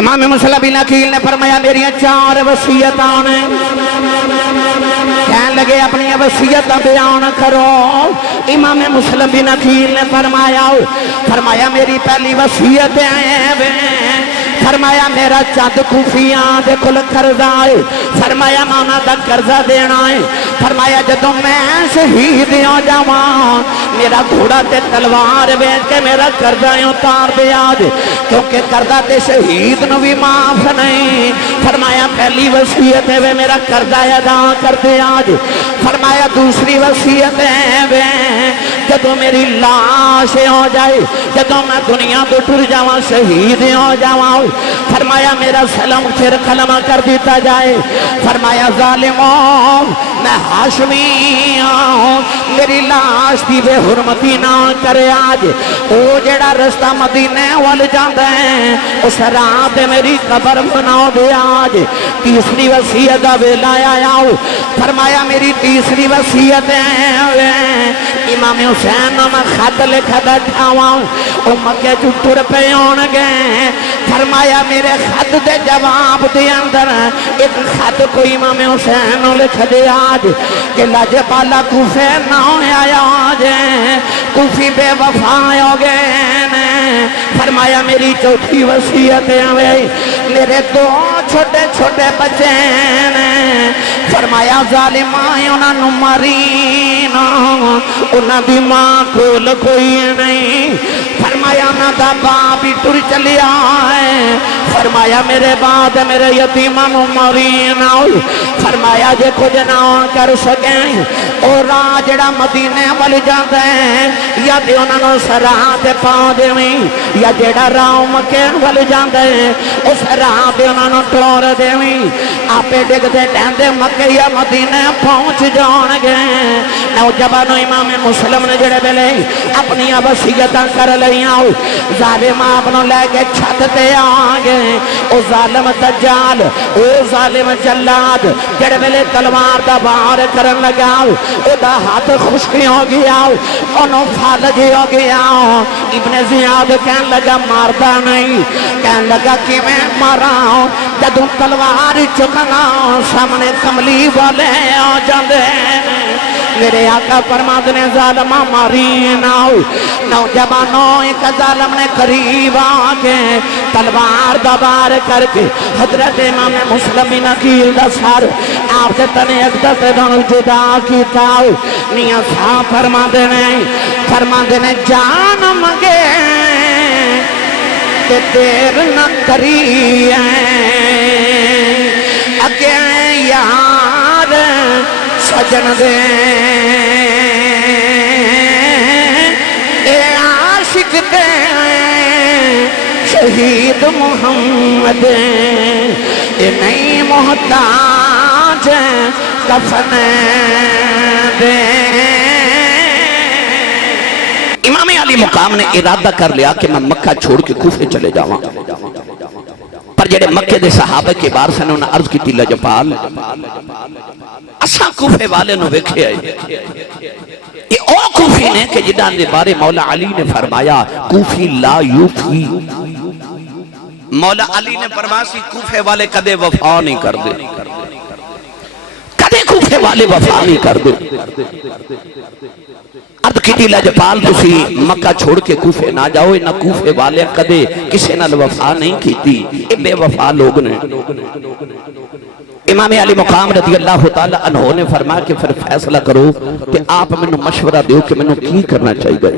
امام مسلم بن عقیل نے فرمایا میری 4 وصیتاں نے، کہنے لگے اپنی وصیت بیان کرو۔ امام مسلم بن عقیل نے فرمایا میری پہلی وصیت ہے، فرمایا میرا چند کوفیاں دے کل قرضہ ہے، فرمایا مانا دا قرضہ دینا ہے، فرمایا جدوں میں شہید ہو جاواں میرا گھوڑا تے تلوار بیچ کے میرا قرضہ اتار دیا جے، کیونکہ قرضہ تے شہید نو بھی معاف نہیں۔ فرمایا پہلی وصیت ہے میرا قرضہ ادا کر دیا جے۔ فرمایا دوسری وصیت ہے جدوں میری لاش ہو جائے، جدوں میں دنیا تو ٹر جاواں شہید ہو جاواں، فرمایا میرا سلام پھر کلمہ کر دیتا جائے۔ فرمایا ظالموں میں ہاشمی ہوں، میری لاش دی بے حرمتی نہ کرے آج، او جڑا رستہ مدینے وال جاندا ہے اس راہ تے میری قبر بنا دے آج۔ تیسری وصیت دا ویلا آیا، فرمایا میری تیسری وصیت ہے امام حسین نو میں خط لکھ بیٹھا ہوں، او مکے چ ٹر پے ہون گے، فرمایا میرے خط دے جواب دے اندر ایک خط کوئی امام حسین نو لکھ دے آج کہ لاجے پالا کوفے نہ آیا جے، کوفی بے وفا ہو گئے۔ فرمایا میری چوتھی وصیت ہے میرے 2 چھوٹے چھوٹے بچے نے، فرمایا ظالمائیں انہاں نو ماری نا، انہاں دی ماں کول کوئی نہیں، فرمایا انہاں دا باپ ہی ٹر چلیا ہے، فرمایا میرے بعد میرے یتیماں نو ماری نا، فرمایا جے کچھ نہ کر سکیں اور راہ جڑا مدینے وال جاندا ہے یا تے انہاں نو سراہ تے پا دیویں، یا جڑا راہ مکے وال جاندا ہے اس راہ تے انہاں نو ٹور دیویں، آپے ڈگدے ٹہندے مکے یا مدینے پہنچ جان گے۔ نوجوانو امام مسلم نے جڑے ویلے اپنی وصیتاں کر لئیاں، ظالم آپ نو لے کے چھت تے آ گئے، او ظالم دجال او ظالم جلاد جڑے ویلے تلوار دا وار کرن لگا، او دا ہاتھ خشکی ہو گیا، انہوں فالج ہو گیا۔ ابن زیاد کہن لگا ماردا نہیں، کہن لگا کہ میں مارا ہوں، جدوں تلوار چکنا سامنے کملی والے آ جاندے، میرے آقا فرماتے نے ظالمہ ماری نہ ہو۔ نوجوانوں ایک ظالم نے قریب آکے تلوار دبار کر کے حضرت امام مسلم بن عقیل دا سر آپ سے تنے اقدس دن جدا کیتا، نیاں سا فرماتے نے جان منگے کہ دیر نہ کری اگے یار سجن دے، اے عاشق دے شہید محمد، اے نہیں محتاج کفن دے۔ امام علی مقام نے ارادہ کر لیا کہ میں مکہ چھوڑ کے کوفے چلے جاواں، پر جڑے مکے دے صحابہ کے بار سے انہوں نے عرض کی تھی لجپال اساں کوفے والے نو ویکھے آئے، یہ او کوفی نے کہ جدان دے بارے مولا علی نے فرمایا کوفی لا یوفی، مولا علی نے فرمایا کوفے والے کدے وفا نہیں کر دے، کدے کوفے والے وفا نہیں کر دے۔ عرض کی لجپال تسی مکہ چھوڑ کے کوفے نہ جاؤ، نہ کوفے والے کدے کسے نال وفا نہیں کیتی، اے بے وفا لوگ نے۔ امام علی مقام رضی اللہ تعالی عنہ نے فرمایا کہ پھر فیصلہ کرو کہ آپ میں مشورہ دیو کہ میں کی کرنا چاہیے۔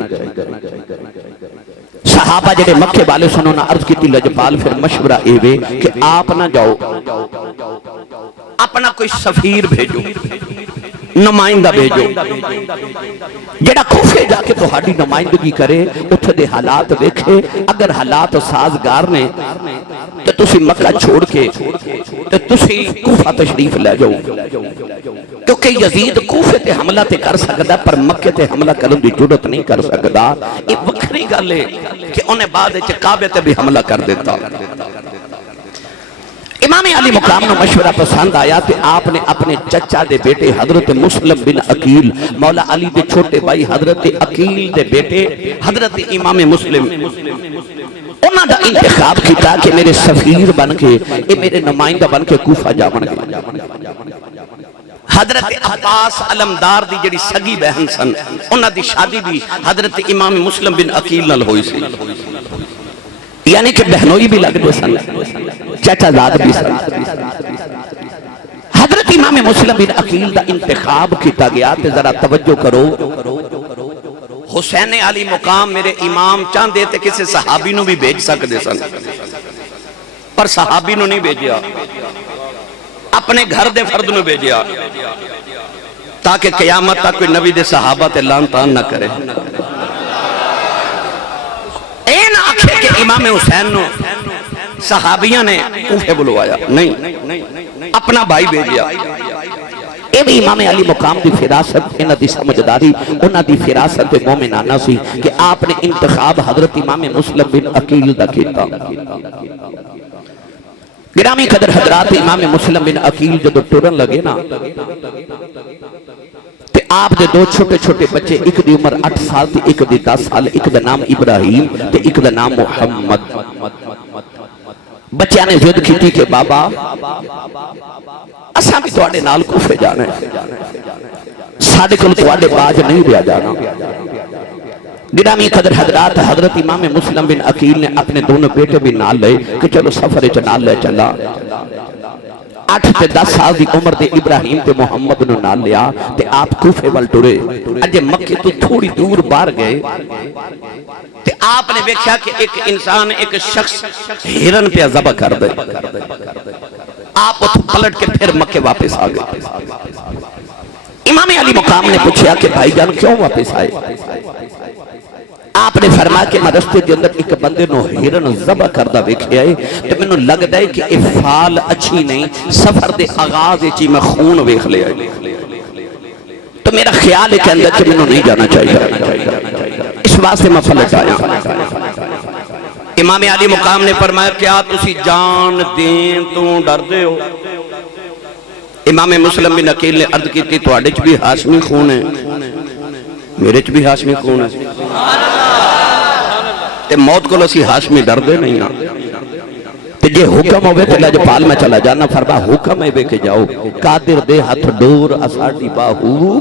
صحابہ جڑے مکے والے سنوں نے عرض کی تھی لجپال پھر مشورہ ایوے کہ آپ نہ جاؤ، اپنا کوئی سفیر بھیجو، نمائندہ بھیجو، جڑا کوفے جا کے تہاڈی نمائندگی کرے، اتھے دے حالات دیکھے، اگر حالات سازگار نے تو تسی مکہ چھوڑ کے تو تسی کوفہ تشریف لے جاؤ، کیونکہ یزید کوفے تے حملہ تے کر سکتا پر مکے تے حملہ کرن دی جرات نہیں کر سکتا۔ یہ وکھری گل ہے کہ انہیں بعد کعبے تے بھی حملہ کر دیتا۔ امام علی مقام نے مشورہ پسند آیا کہ آپ نے اپنے چچا دے بیٹے حضرت مسلم بن عقیل، مولا علی دے چھوٹے بھائی حضرت عقیل دے بیٹے حضرت امام مسلم، انہاں دا انتخاب کیتا کہ میرے سفیر بن کے اے میرے نمائندہ بن کے کوفہ جاون گے حضرت عباس علمدار دی جڑی سگی بہن سن انہاں دی شادی بھی حضرت امام مسلم بن عقیل نال ہوئی سی یعنی کہ بہنوئی بھی لگ دے سن چچا زاد بھی سن حضرت امام مسلم بن عقیل دا انتخاب کیتا گیا تے ذرا توجہ کرو حسین علی مقام میرے امام چاندے تے کسی صحابی نو بھی بھیج سکدے سن پر صحابی نو نہیں بھیجیا اپنے گھر دے فرد نو بھیجیا تاکہ قیامت تک کوئی نبی دے صحابہ تے لان تان نہ کرے این آنکھے کہ امام حسین نو صحابیاں نے کوفے بلوایا نہیں اپنا بھائی بھیجیا اے بھی امام علی مقام دی فراست انہاں دی سمجھداری انہاں دی فراست مومنانہ سی کہ آپ نے انتخاب حضرت امام مسلم بن عقیل دا کیتا گرامی قدر حضرات امام مسلم بن عقیل جو ٹرن لگے نا تے آپ دے دو چھوٹے چھوٹے بچے ایک دی عمر 8 سال تے ایک دی 10 سال ایک دا نام ابراہیم تے ایک دا نام محمد بچیاں نے ضد کی تھی کہ بابا اساں بھی تواڈے نال کوفے جانا ہے ساڈے کول تواڈے باج نہیں رہیا جانا گرامی قدر حضرات حضرت امام مسلم بن عقیل نے اپنے دونوں بیٹے بھی نال لے کہ چلو سفر چ نال لے چلا 8 تے 10 سال دی عمر دے ابراہیم تے محمد نو نال لیا تے آپ کوفے ول ٹرے اجے مکے تو تھوڑی دور باہر گئے تے آپ نے دیکھا کہ ایک انسان ایک شخص ہرن پہ ذبح کر دے آپ پلٹ کے پھر مکے واپس آ گئے امام علی مقام نے پوچھا کہ بھائی جان کیوں واپس آئے آپ نے فرمایا کہ میں رستے کے اندر ایک بندے نو ہرن ذبح کردہ ویکھے آئے تو میں نو لگ دے کہ افعال اچھی نہیں سفر دے آغاز چی میں خون ویکھ لے آئے تو میرا خیال ہے کہ اندر کہ میں نو نہیں جانا چاہیے اس واسطے میں پلٹ آیا امام علی مقام نے فرمایا کیا تسی جان دین تو ڈر دے ہو امام مسلم بن عقیل نے عرض کی تھی تو آڑے چ بھی ہاشمی خون ہے میرے چ بھی ہاشمی خون ہے تے موت کو لسی ہاشمی ڈر دے نہیں نا تے جے حکم ہوئے تے لجپال میں چلا جانا فرما حکم ہے بے کے جاؤ قادر دے ہاتھ ڈور اساڑی باہو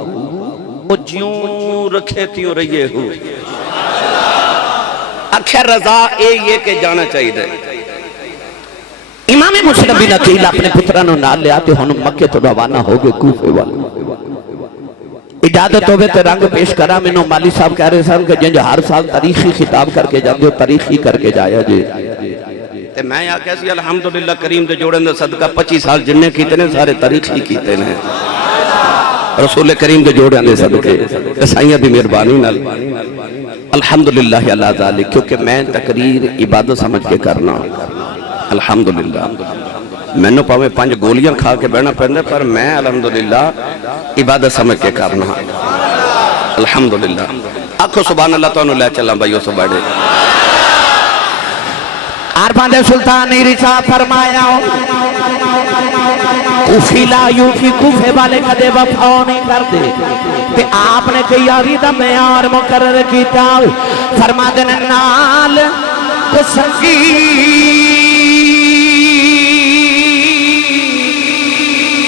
وہ جیوں رکھے تیوں رہیے ہو اکھر رضا اے یہ کہ جانا چاہیے دے امام مسلم بن عقیل اپنے پترانوں نال لیا تے ہن مکے تو روانہ ہو گئے کوفے والے اجازت ہوئے تے رنگ پیش کرا میں نو مالی صاحب کہہ رہے سن کہ جنج ہر سال تاریخی خطاب کر کے جاندے ہو تاریخی کر کے جایا جی تے میں یا کہسی الحمدللہ کریم دے جوڑن دے صدقہ 25 سال جننے کیتے نے سارے تاریخی کیتے نے رسول کریم دے جوڑن دے صدقے سائیاں بھی مہربانی نال الحمدللہ اللہ ذالک کیونکہ میں تقریر عبادت سمجھ کے کرنا الحمدللہ میں نے پاوے 5 گولیاں کھا کے بیٹھنا پہنے پر میں الحمدللہ عبادت سمجھ کے کرنا الحمدللہ آنکھو سبحان اللہ تو انہوں لے چلا بھائیو سو بڑے عرفان دے سلطانی رسا فرمایا کوفی لا یوفی کوفے والے کدے وفا نہیں کرتے تے آپ نے کہ یاری دا معیار مقرر کیتا فرما دینے نال سنگی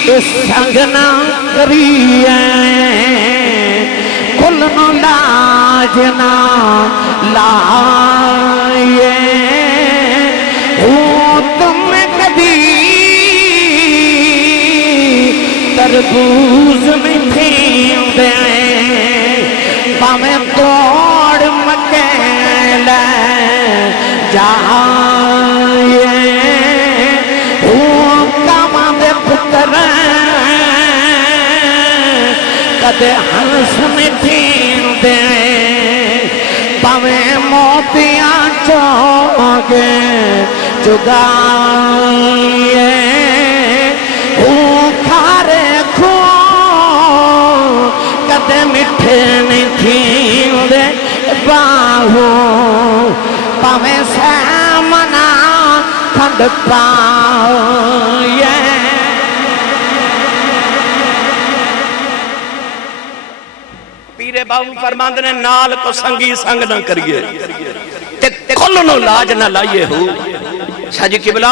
اس سنگنا کریے کل نو لاجنا لائے ہوں تم کبھی تربوز میں پھین دے پامیں توڑ مکیل جائے ہوں کام دے پتر کدے ہنس میں پھین دے پامیں موتیاں چوگے چگائے ہوں کھارے کھو کدے مٹھے نہیں پھین دے باہو پامیں سامنا کھنڈ پائے پیرے باہو فرماندنے نال کو سنگی سنگ نہ کریے کل نو لاج نہ لائیے ہو شاجی قبلہ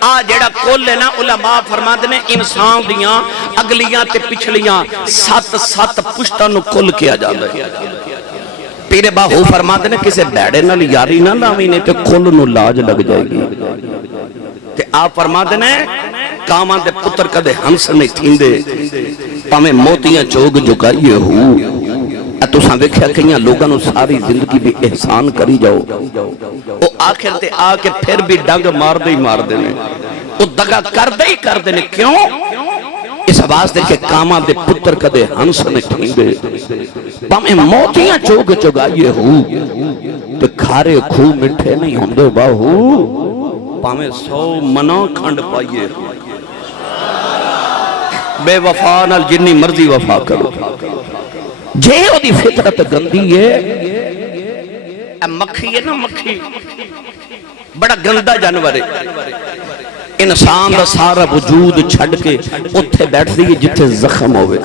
آ جیڑا کل ہے نا علماء فرماتے نے انسان دیاں اگلیاں تے پچھلیاں سات سات پشتاں نو کل کیا جاتا ہے پیر باہو فرماتے نے کسے بیڑے نال یاری نہ لاوینے تے کل نو لاج لگ جائے گی تے آپ فرماتے نے کامان دے پتر کدے ہنس نہیں تھیندے پامیں موتیاں چوگ جگائیے ہو تو ساں دیکھا کہیں لوگاں نو ساری زندگی بھی احسان کری جاؤ وہ آخر تے آ کے پھر بھی ڈنگ مار دے نے وہ دگا کر دے نے کیوں اس واسطے کہ کاما دے پتر کدے ہنس نے ٹھیندے پامیں موتیاں چوگ چگائیے ہو تے کھارے کھو مٹھے نہیں ہوندے باہو پامیں 100 منا کھنڈ پائیے ہو بے وفا نال جنی مرضی وفا کرو جے او دی فطرت گندی ہے مکھی ہے نا مکھی بڑا گندہ جانور ہے انسان دا سارا وجود چھڑ کے اتھے بیٹھ دی جتھے زخم ہوئے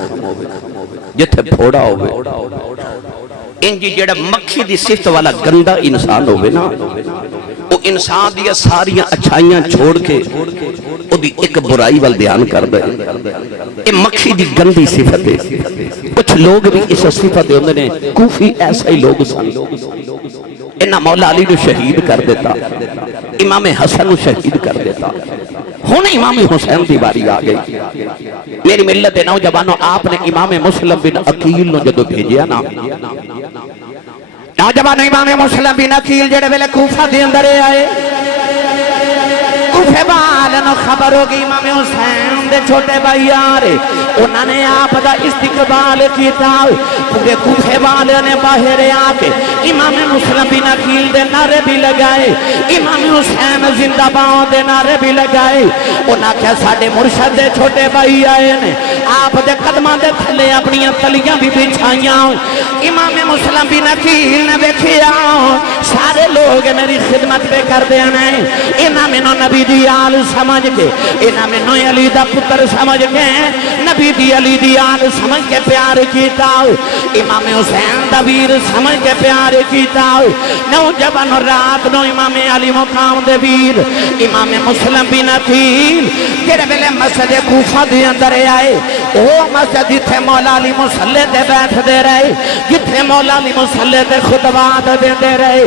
جتھے پھوڑا ہوئے انجی جیڑا مکھی دی صفت والا گندہ انسان ہوئے نا وہ انسان دیا ساریاں اچھائیاں چھوڑ کے وہ دی ایک برائی وال دھیان کر دے یہ مکھی دی گندی صفت ہے کچھ لوگ بھی اس صفت دے اندر نے کوفی ایسا ہی لوگ سن انہا مولا علی نے شہید کر دیتا امام حسن نے شہید کر دیتا ہونے امام حسین دی باری آگئی میری ملت نوجوانوں آپ نے امام مسلم بن عقیل نے جدو بھیجیا نا نوجوانوں امام مسلم بن عقیل جڑے ویلے کوفہ دے اندر آئے کوفے والوں خبر ہوگی امام حسین دے چھوٹے بھائی آرے انہوں نے آپ دا استقبال کیتا پورے کوفے والوں نے باہر آکے امام مسلم بن عقیل دے نعرے بھی لگائے امام حسین زندہ باد دے نعرے بھی لگائے انہاں کیا ساڑے مرشد دے چھوٹے بھائی آئے نے آپ دے قدمہ دے تھلے اپنی تلیاں بھی بچھائیاں امام مسلم بن عقیل نے بیکھیا سارے لوگ میری خدمت پہ کر دینے انہاں میں نبی دی آل سمجھ کے انہاں میں نوی علی دا پتر سمجھ کے نبی دی علی دی آل سمجھ کے پیار کیتا امام حسین دا ویر سمجھ کے پیار کیتا نوجوان رات نو امام علی مقام دے ویر امام مسلم بن عقیل جڑے ویلے مسجد کوفہ دے اندر آئے او مسجد جتھے مولا علی مصلی تے بیٹھ دے رہے جتھے مولا علی مصلی تے خطبات دے رہے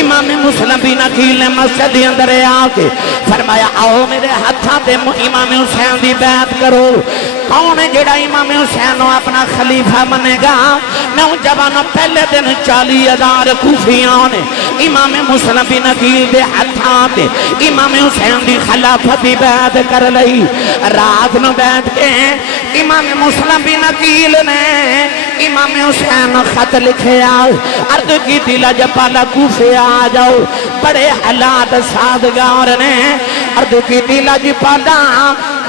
امام مسلم بن عقیل نے مسجد دے اندر آ کے فرمایا آؤ میرے ہتھاں تے امام حسین دی بیعت کرو کون ہے جڑا امام حسین اپنا خلیفہ منے گا نوجوانوں پہلے دن 40,000 کوفیاں نے امام مسلم بن عقیل دے ہتھاں تے امام حسین دی خلافت دی بیعت کر لئی رات نو بیٹھ کے امام مسلم بن عقیل نے امام حسین خط لکھے آؤ عرض کی دلہ جپالا کوفے آ جاؤ بڑے حالات سازگار نے عرض کی دلہ جپالا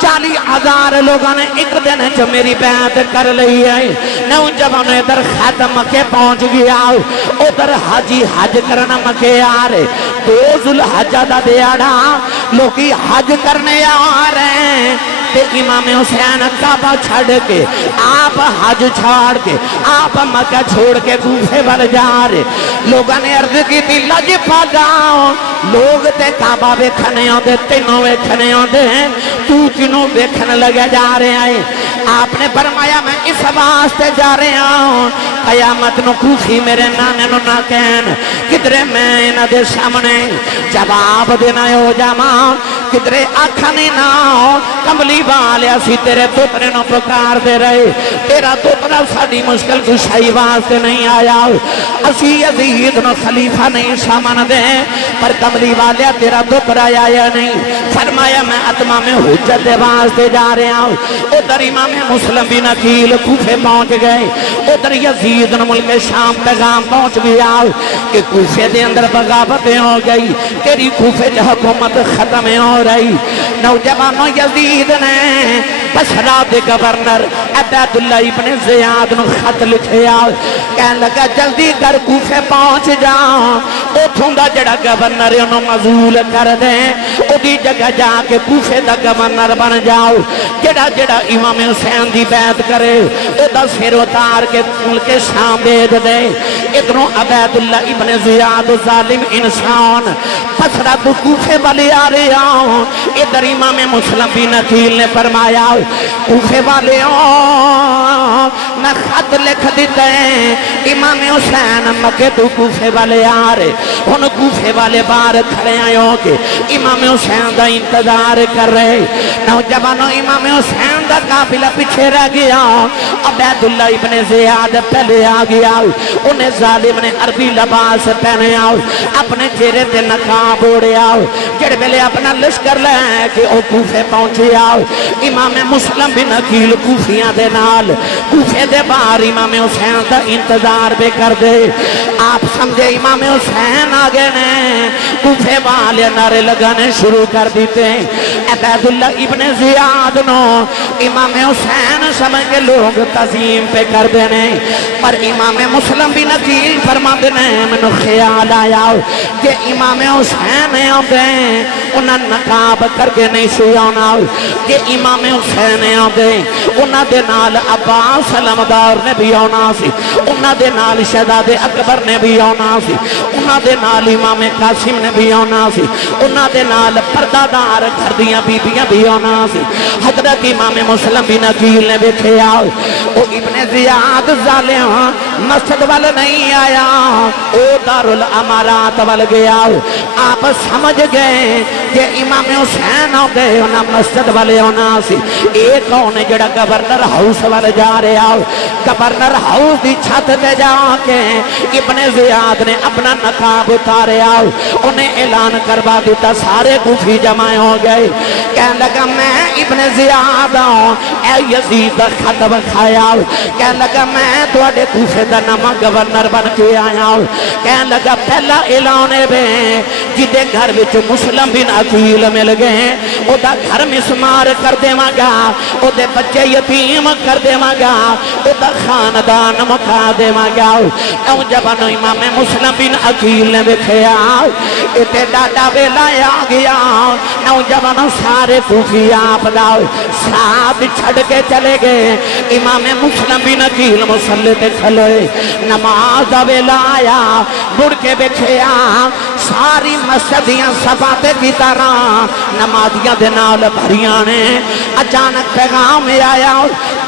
40,000 لوگوں نے ایک دن جو میری بیعت کر لئی ہے نوجوان ادھر ختم کے پہنچ گیا ادھر حاجی حج کرنا مکے آ رہے 2 ذوالحجہ دا دیاڑا لوگی حج کرنے آ رہے ہیں تے امام حسین کعبہ چھڑ کے آپ حج چھاڑ کے آپ مکہ چھوڑ کے کوفے وال جا رہے لوگاں نے عرض کی تھی لج پاگاؤ لوگ تے کعبہ ویکھنے ہوندے تینوں ویکھنے ہوندے تو کنوں ویکھنے لگے جا رہے ہیں آپ نے فرمایا میں اس واسطے جا رہا ہوں قیامت نو کوفی میرے نانے نو نہ کہن کدرے میں انہاں دے سامنے جواب دینا ہو جاواں کدرے آکھنے نہ کملی والے اسی تیرے دوترے نو پکار دے رہے تیرا دوترا ساڑی مشکل کشائی واسطے نہیں آیا اسی یزید نو خلیفہ نہیں سامان دے پر کملی والے تیرا دوترا آیا نہیں فرمایا میں اتمہ میں حجت دے واسطے جا رہا ہوں ادھر امام مسلم بن عقیل کوفے پہنچ گئے ادھر یزید نو ملک شام پیغام پہنچ گیا کہ کوفے دے اندر بغاوتیں ہو گئی تیری کوفے دے حکومت ختم ہو رہی نوجوانوں یزید نے بصرہ دے گورنر عبیداللہ ابن زیاد نو خط لکھیا کہنے لگا جلدی کر کوفے پہنچ جا اتھوں دا جڑا گورنر انہوں مزول کر دیں او دی جگہ جا کے کوفے دا گورنر بن جاؤ جڑا جڑا امام حسین دی بیعت کرے او دا سر اتار کے ملک شام بھیج دے ادھروں عبیداللہ ابن زیاد ظالم انسان بصرہ تو کوفے والے آ رہے ہوں ادھر امام مسلم بن عقیل نے فرمایا کوفے والے میں خط لکھ دیتے ہیں امام حسین مکے تو کوفے والے آ رہے ان کوفے والے باہر کھڑے آئے ہوں کہ امام حسین دا انتظار کر رہے نوجوانوں امام حسین دا قافلہ پیچھے رہ گیا عبیداللہ ابن زیاد پہلے آ گیا انہیں ظالم نے عربی لباس پہنے آؤ اپنے چہرے تے نقاب اوڑے آؤ جڑ ویلے اپنا لشکر لے کہ او کوفے پہنچے آؤ امام مسلم بن عقیل کوفیاں دے نال کوفے دے باہر امام حسین دا انتظار بے کر دے آپ سمجھے امام حسین آگے نے کوفے والے نعرے لگانے شروع کر دیتے عبیداللہ ابن زیاد نو امام حسین سمجھ کے لوگ تعظیم پہ کر دینے پر امام مسلم بن عقیل فرما دینے منو خیال آیا کہ امام حسین آدھے انہاں نقاب کر کے نہیں سیانا کہ امام حسین آدھے انہاں دے نال عباس علمدار نے بھی آنا سی انہاں دے نال شہزاد اکبر نے بھی آنا سی انہاں دے نال امام قاسم نے بھی آنا سی انہاں دے نال پردادار گھر دیاں بیبیاں بھی آنا سی حضرت امام مسلم بن عقیل نے بیٹھے آؤ او ابن زیاد ظالم مسجد وال نہیں آیا او دارالامارات وال گیا آپ سمجھ گئے کہ امام حسین ہو گئے انہاں مسجد والے ہونا سی ایک کون جڑا گورنر ہاؤس والے جا رہے آؤ گورنر ہاؤس دی چھت پہ جا کے ابن زیاد نے اپنا نقاب اتارے آؤ انہیں اعلان کروا دیتا سارے کوفی جمع ہو گئے کہنے لگا میں ابن زیاد ہوں اے یزید دا خط بکھایا کہنے لگا میں تواڈے کوفے دا نواں گورنر بن کے آیا ہوں کہنے لگا پہلا اعلان بے جدے گھر وچ مسلم بن عقیل مل گئے او دا گھر مسمار کر دیواں گا او دے بچے یتیم کر دیواں گا او دا خاندان مکا دیواں گا نوجوانوں امام مسلم بن عقیل نے دیکھیا اتے ڈاڈا ویلا آ گیا نوجوانوں سارے کوفی آپ دا ساتھ چھڑ کے چلے گئے امام مسلم بن عقیل مصلی تے کھلوئے نماز دا ویلا آیا مڑ کے بیٹھیا ساری مسجدیاں صفاتے کی طرح نمازیاں دے نال بھریاں نے اچانک پیغام آیا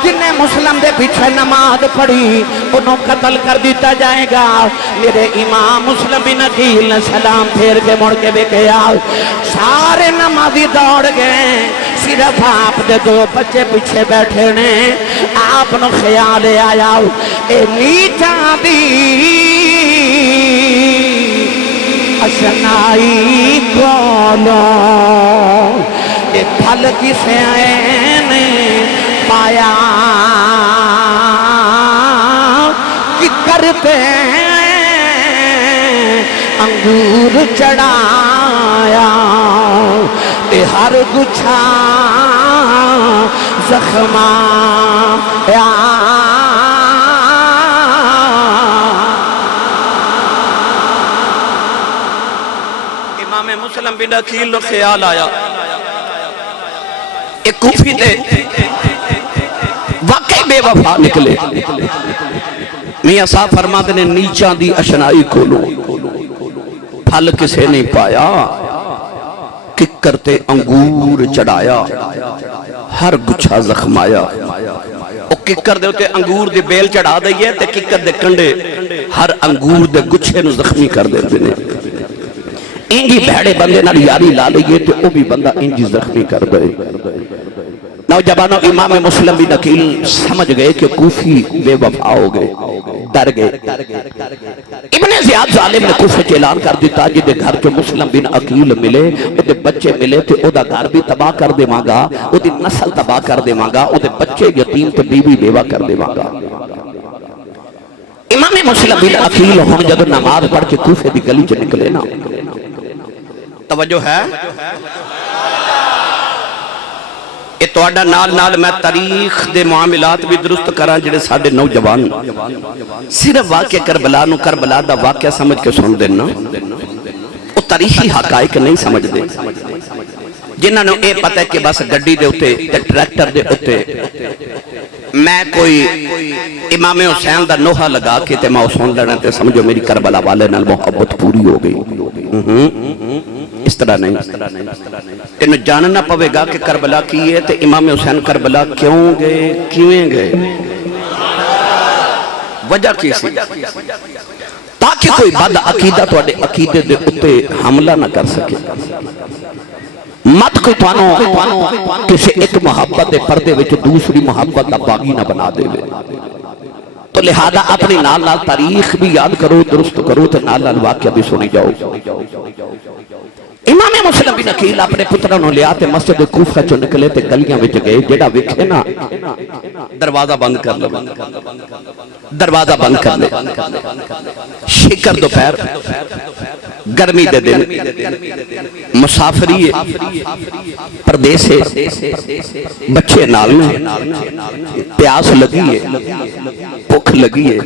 جنہیں مسلم دے پیچھے نماز پڑھی انہوں قتل کر دیتا جائے گا میرے امام مسلم بن عقیل نے سلام پھیر کے مڑ کے بیٹھے سارے نمازی دوڑ گئے صرف آپ دے دو بچے پیچھے بیٹھے نے آپ نو خیال آیا اے نیچاں دی اشنائی کولو اے پھل کسے نے پایا کی کرتے انگور چڑھایا اے ہر گچھا زخمایا امام مسلم بن عقیل نو خیال آیا ایک کوفی دے واقعی بے وفا نکلے میاں صاحب فرماتے نے نیچاں دی اشنائی کھولو پھل کسے نہیں پایا ککر تے انگور چڑھایا ہر گچھا زخمایا او ککر دے ہوتے انگور دے بیل چڑھا دئیے تے ککر دے کنڈے ہر انگور دے گچھے نو زخمی کر دے دینے انجی بھیڑے بندے نال یاری لا لئیے تے او بھی بندہ انجی زخمی کر دے نوجوانوں امام مسلم بن عقیل سمجھ گئے کہ کوفی بے وفا ہو گئے ڈر گئے ابن زیاد ظالم نے کوفے چ اعلان کر دیتا جدے گھر جو مسلم بن عقیل ملے اودے بچے ملے تے او دا گھر بھی تباہ کر دیواں گا او دی نسل تباہ کر دیواں گا او دے بچے یتیم تے بیوی بیوہ کر دیواں گا امام مسلم بن عقیل ہن جب نماز پڑھ کے کوفے دی گلی چ نکلے نا توجہ ہے یہ تواڈا نال نال میں تاریخ دے معاملات بھی درست کراں جڑے ساڈے نوجوان صرف واقعہ کربلا نو کربلا دا واقعہ سمجھ کے سن دینا وہ تاریخی حقائق نہیں سمجھ دے جنہاں نو اے پتہ ہے کہ بس گڈی دے اتے تے ٹریکٹر دے اتے میں کوئی امام حسین دا نوحہ لگا کے تے میں سن لینا تے سمجھو میری کربلا والے نال محبت پوری ہو گئی اس طرح نہیں تینوں جاننا پوے گا کہ کربلا کی ہے تے امام حسین کربلا کیوں گئے کیویں گئے وجہ کی سی تاکہ کوئی بد عقیدہ تواڈے عقیدے دے اتے حملہ نہ کر سکے مت کوئی توانو کسی ایک محبت دے پردے وچ دوسری محبت دا باغی نہ بنا دے تو لہذا اپنی نال نال تاریخ بھی یاد کرو درست کرو تو نال نال واقعہ بھی سنی جاؤ امام مسلم بن عقیل اپنے پتروں نے لیا تے مسجد کوفہ چوں نکلے تے گلیاں وچ گئے جیڑا ویکھے نا دروازہ بند کر لو دروازہ بند کر لے شکر دوپہر گرمی دے دن مسافری پردیس بچے نال پیاس لگی ہے بھوک لگی ہے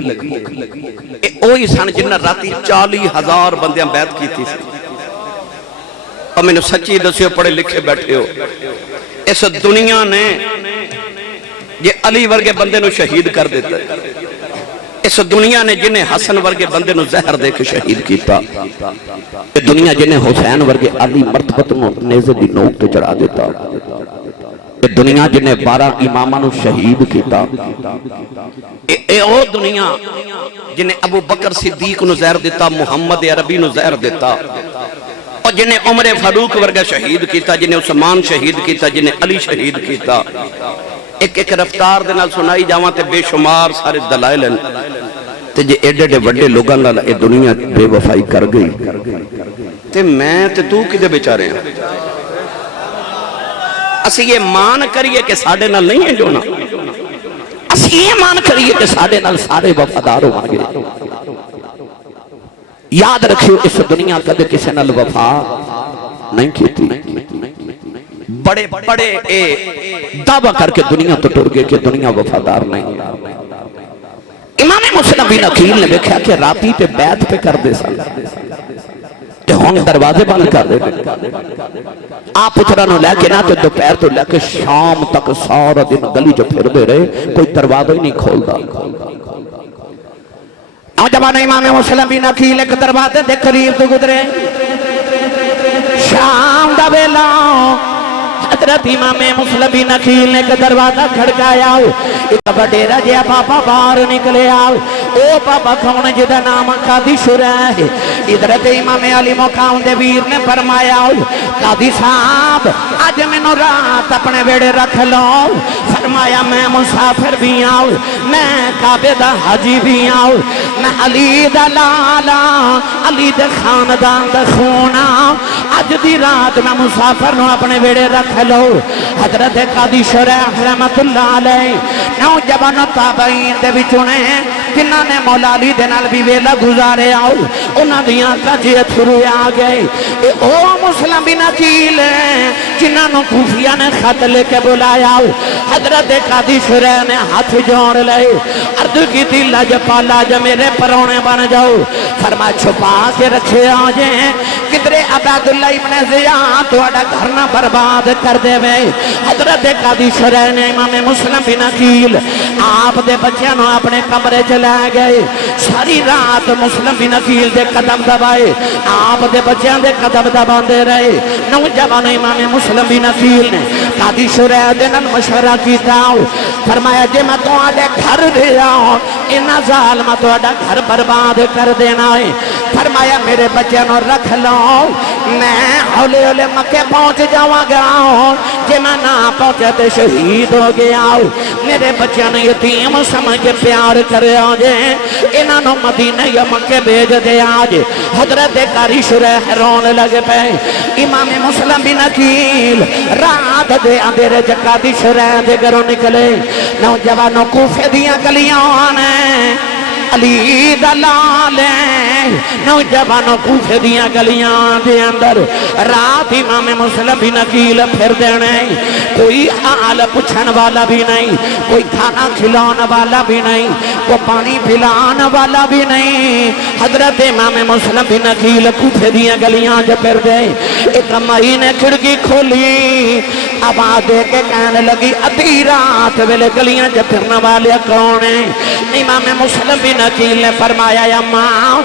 اوہی سن جنہ راتی 40,000 بندیاں بیعت کی تھی اور میں نے سچی دسیو پڑھے لکھے بیٹھے ہو اس دنیا نے یہ علی ورگے بندے نو شہید کر دیتا ہے اس دنیا نے جنہیں حسن ورگے بندے نو زہر دے کے شہید کیتا یہ دنیا جنہیں حسین ورگے علی مرتبت نو نیزے دی نوک تے چڑھا دیتا یہ دنیا جنہیں 12 امامہ نو شہید کیتا اے او دنیا جنہیں ابو بکر صدیق نو زہر دیتا محمد عربی نو زہر دیتا اور جنہیں عمر فاروق ورگا شہید کیتا جنہیں عثمان شہید کیتا جنہیں علی شہید کیتا ایک ایک رفتار دے نال سنائی جاواں تے بے شمار سارے دلائل ہیں تے جے ایڈے ایڈے وڈے لوگاں نال اے دنیا بے وفائی کر گئی تے میں تے تو کدے بیچارے ہیں اسی یہ مان کریے کہ ساڑے نال نہیں ہے جونا اسی یہ مان کریے کہ ساڑے نال سارے وفادار ہو گئے یاد رکھیو اس دنیا کدے کسی نال وفا نہیں کیتی بڑے بڑے اے دعویٰ کر کے دنیا تو ٹر گئے کہ دنیا وفادار نہیں امام مسلم بن عقیل نے دیکھا کہ راتی پہ بیعت پہ کر دے سکتے ہون دروازے بند کر دے آپ پترانو لے کے نہ تو دوپہر تو لے کے شام تک سارا دن گلی جو پھر دے رہے کوئی دروازہ ہی نہیں کھول دا نوجوان امام مسلم بن عقیل ایک دروازے دے قریب تو گزرے شام دا ویلا حضرت امام مسلم بن عقیل نے ایک دروازہ کھڑکایا ایک وڈیرا جہا بابا باہر نکلے آؤ او بابا کون جدا نام قاضی شرح ہے حضرت امام علی مقام دے ویر نے فرمایا قاضی صاحب آج میں رات اپنے بیڑے رکھ لو فرمایا میں مسافر بھی آؤ میں کعبے دا حاجی بھی آؤ میں علی دا لالا علی دے خاندان دا خونا آج دی رات میں مسافر نو اپنے بیڑے رکھ لو حضرت قاضی شرح رحمت اللہ علیہ نوجوان تابعین دے وچوں جنہاں نے مولا علی دے نال بھی ویلا گزارے آؤ انہاں دیاں کجے تھرو آ گئے اے او مسلم بن عقیل جنہاں نو کوفیہ نے خط لے کے بلایا حضرت قاضی شرح نے ہاتھ جوڑ لے عرض کی تھی لاجپالا جا میرے پرونے بن جاؤ فرما چھپا کے رکھے آجے کدرے عبداللہ ابن زیاد تھوڑا گھر نہ برباد کر دے وے حضرت قاضی شرح نے امام مسلم بن عقیل آپ دے بچیاں نو اپنے کمرے چلے گئے ساری رات مسلم بن عقیل دے قدم دبائے آپ دے بچیاں دے قدم دباندے رہے نوجوان امام مسلم بن عقیل نے قاضی شرح دے نال مشورہ کیتا فرمایا جے میں تو آدھے گھر دے آؤں انہا ظالمہ تو آدھا گھر برباد کر دینا ہے فرمایا میرے بچے نو رکھ لو میں ہولے ہولے مکے پہنچ جاواں گا جے میں نہ پہنچے تے شہید ہو گیا میرے بچے نو یتیم سمجھ کے پیار کرے آجے انہاں نو مدینہ یا مکے بھیج دے آجے حضرت قاضی شرح رون لگے پہ امام مسلم بن عقیل رات دے اندھیرے قاضی شرح دے گھروں نکلے نوجوانوں کوفے دیاں گلیاں آنے علی دا لال نوجوانوں کوفے دیاں گلیاں دے اندر رات امام مسلم بن عقیل پھر دینے کوئی حال پوچھن والا بھی نہیں کوئی کھانا کھلانا والا بھی نہیں کوئی پانی پلانا والا بھی نہیں حضرت امام مسلم بن عقیل کوفے دیاں گلیاں جو پھر دے ایک مائی نے کھڑکی کھولی آواز دے کے کہنے لگی ادھی رات ویلے گلیاں جو پھرنے والے کون ہیں امام مسلم بن عقیل نے فرمایا یا ماں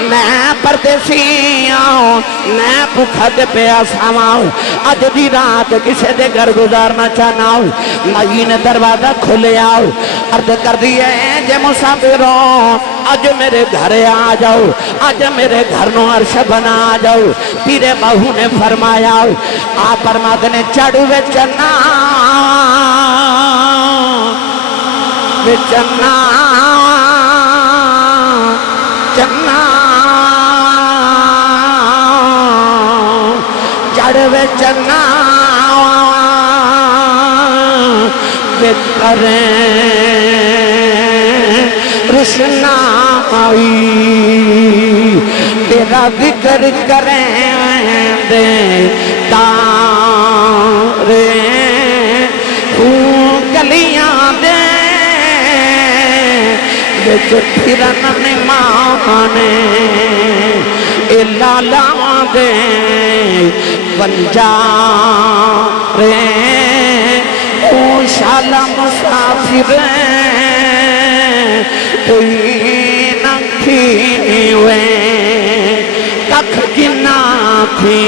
میں پردیسی آؤں میں بھوکا دے پیاسا آؤں اج دی رات کسے دے گھر گزارنا چاہنا ہوں مائی نے دروازہ کھولے آؤ عرض کر دیئے جے مسافروں آج میرے گھر آ جاؤ آج میرے گھر نو عرش بنا جاؤ پیرے بہو نے فرمایا آپ فرماتے نے چڑھ وے چنا چنا چنا چڑھ وے چنا کریں روشنائی تیرا ذکر کریں دے تارے گلیاں دے بچ پھرن نمانے اے لالا دے بنجا رے او شالا مسافر کوئی نہ کھینوے ککھ جنا تھی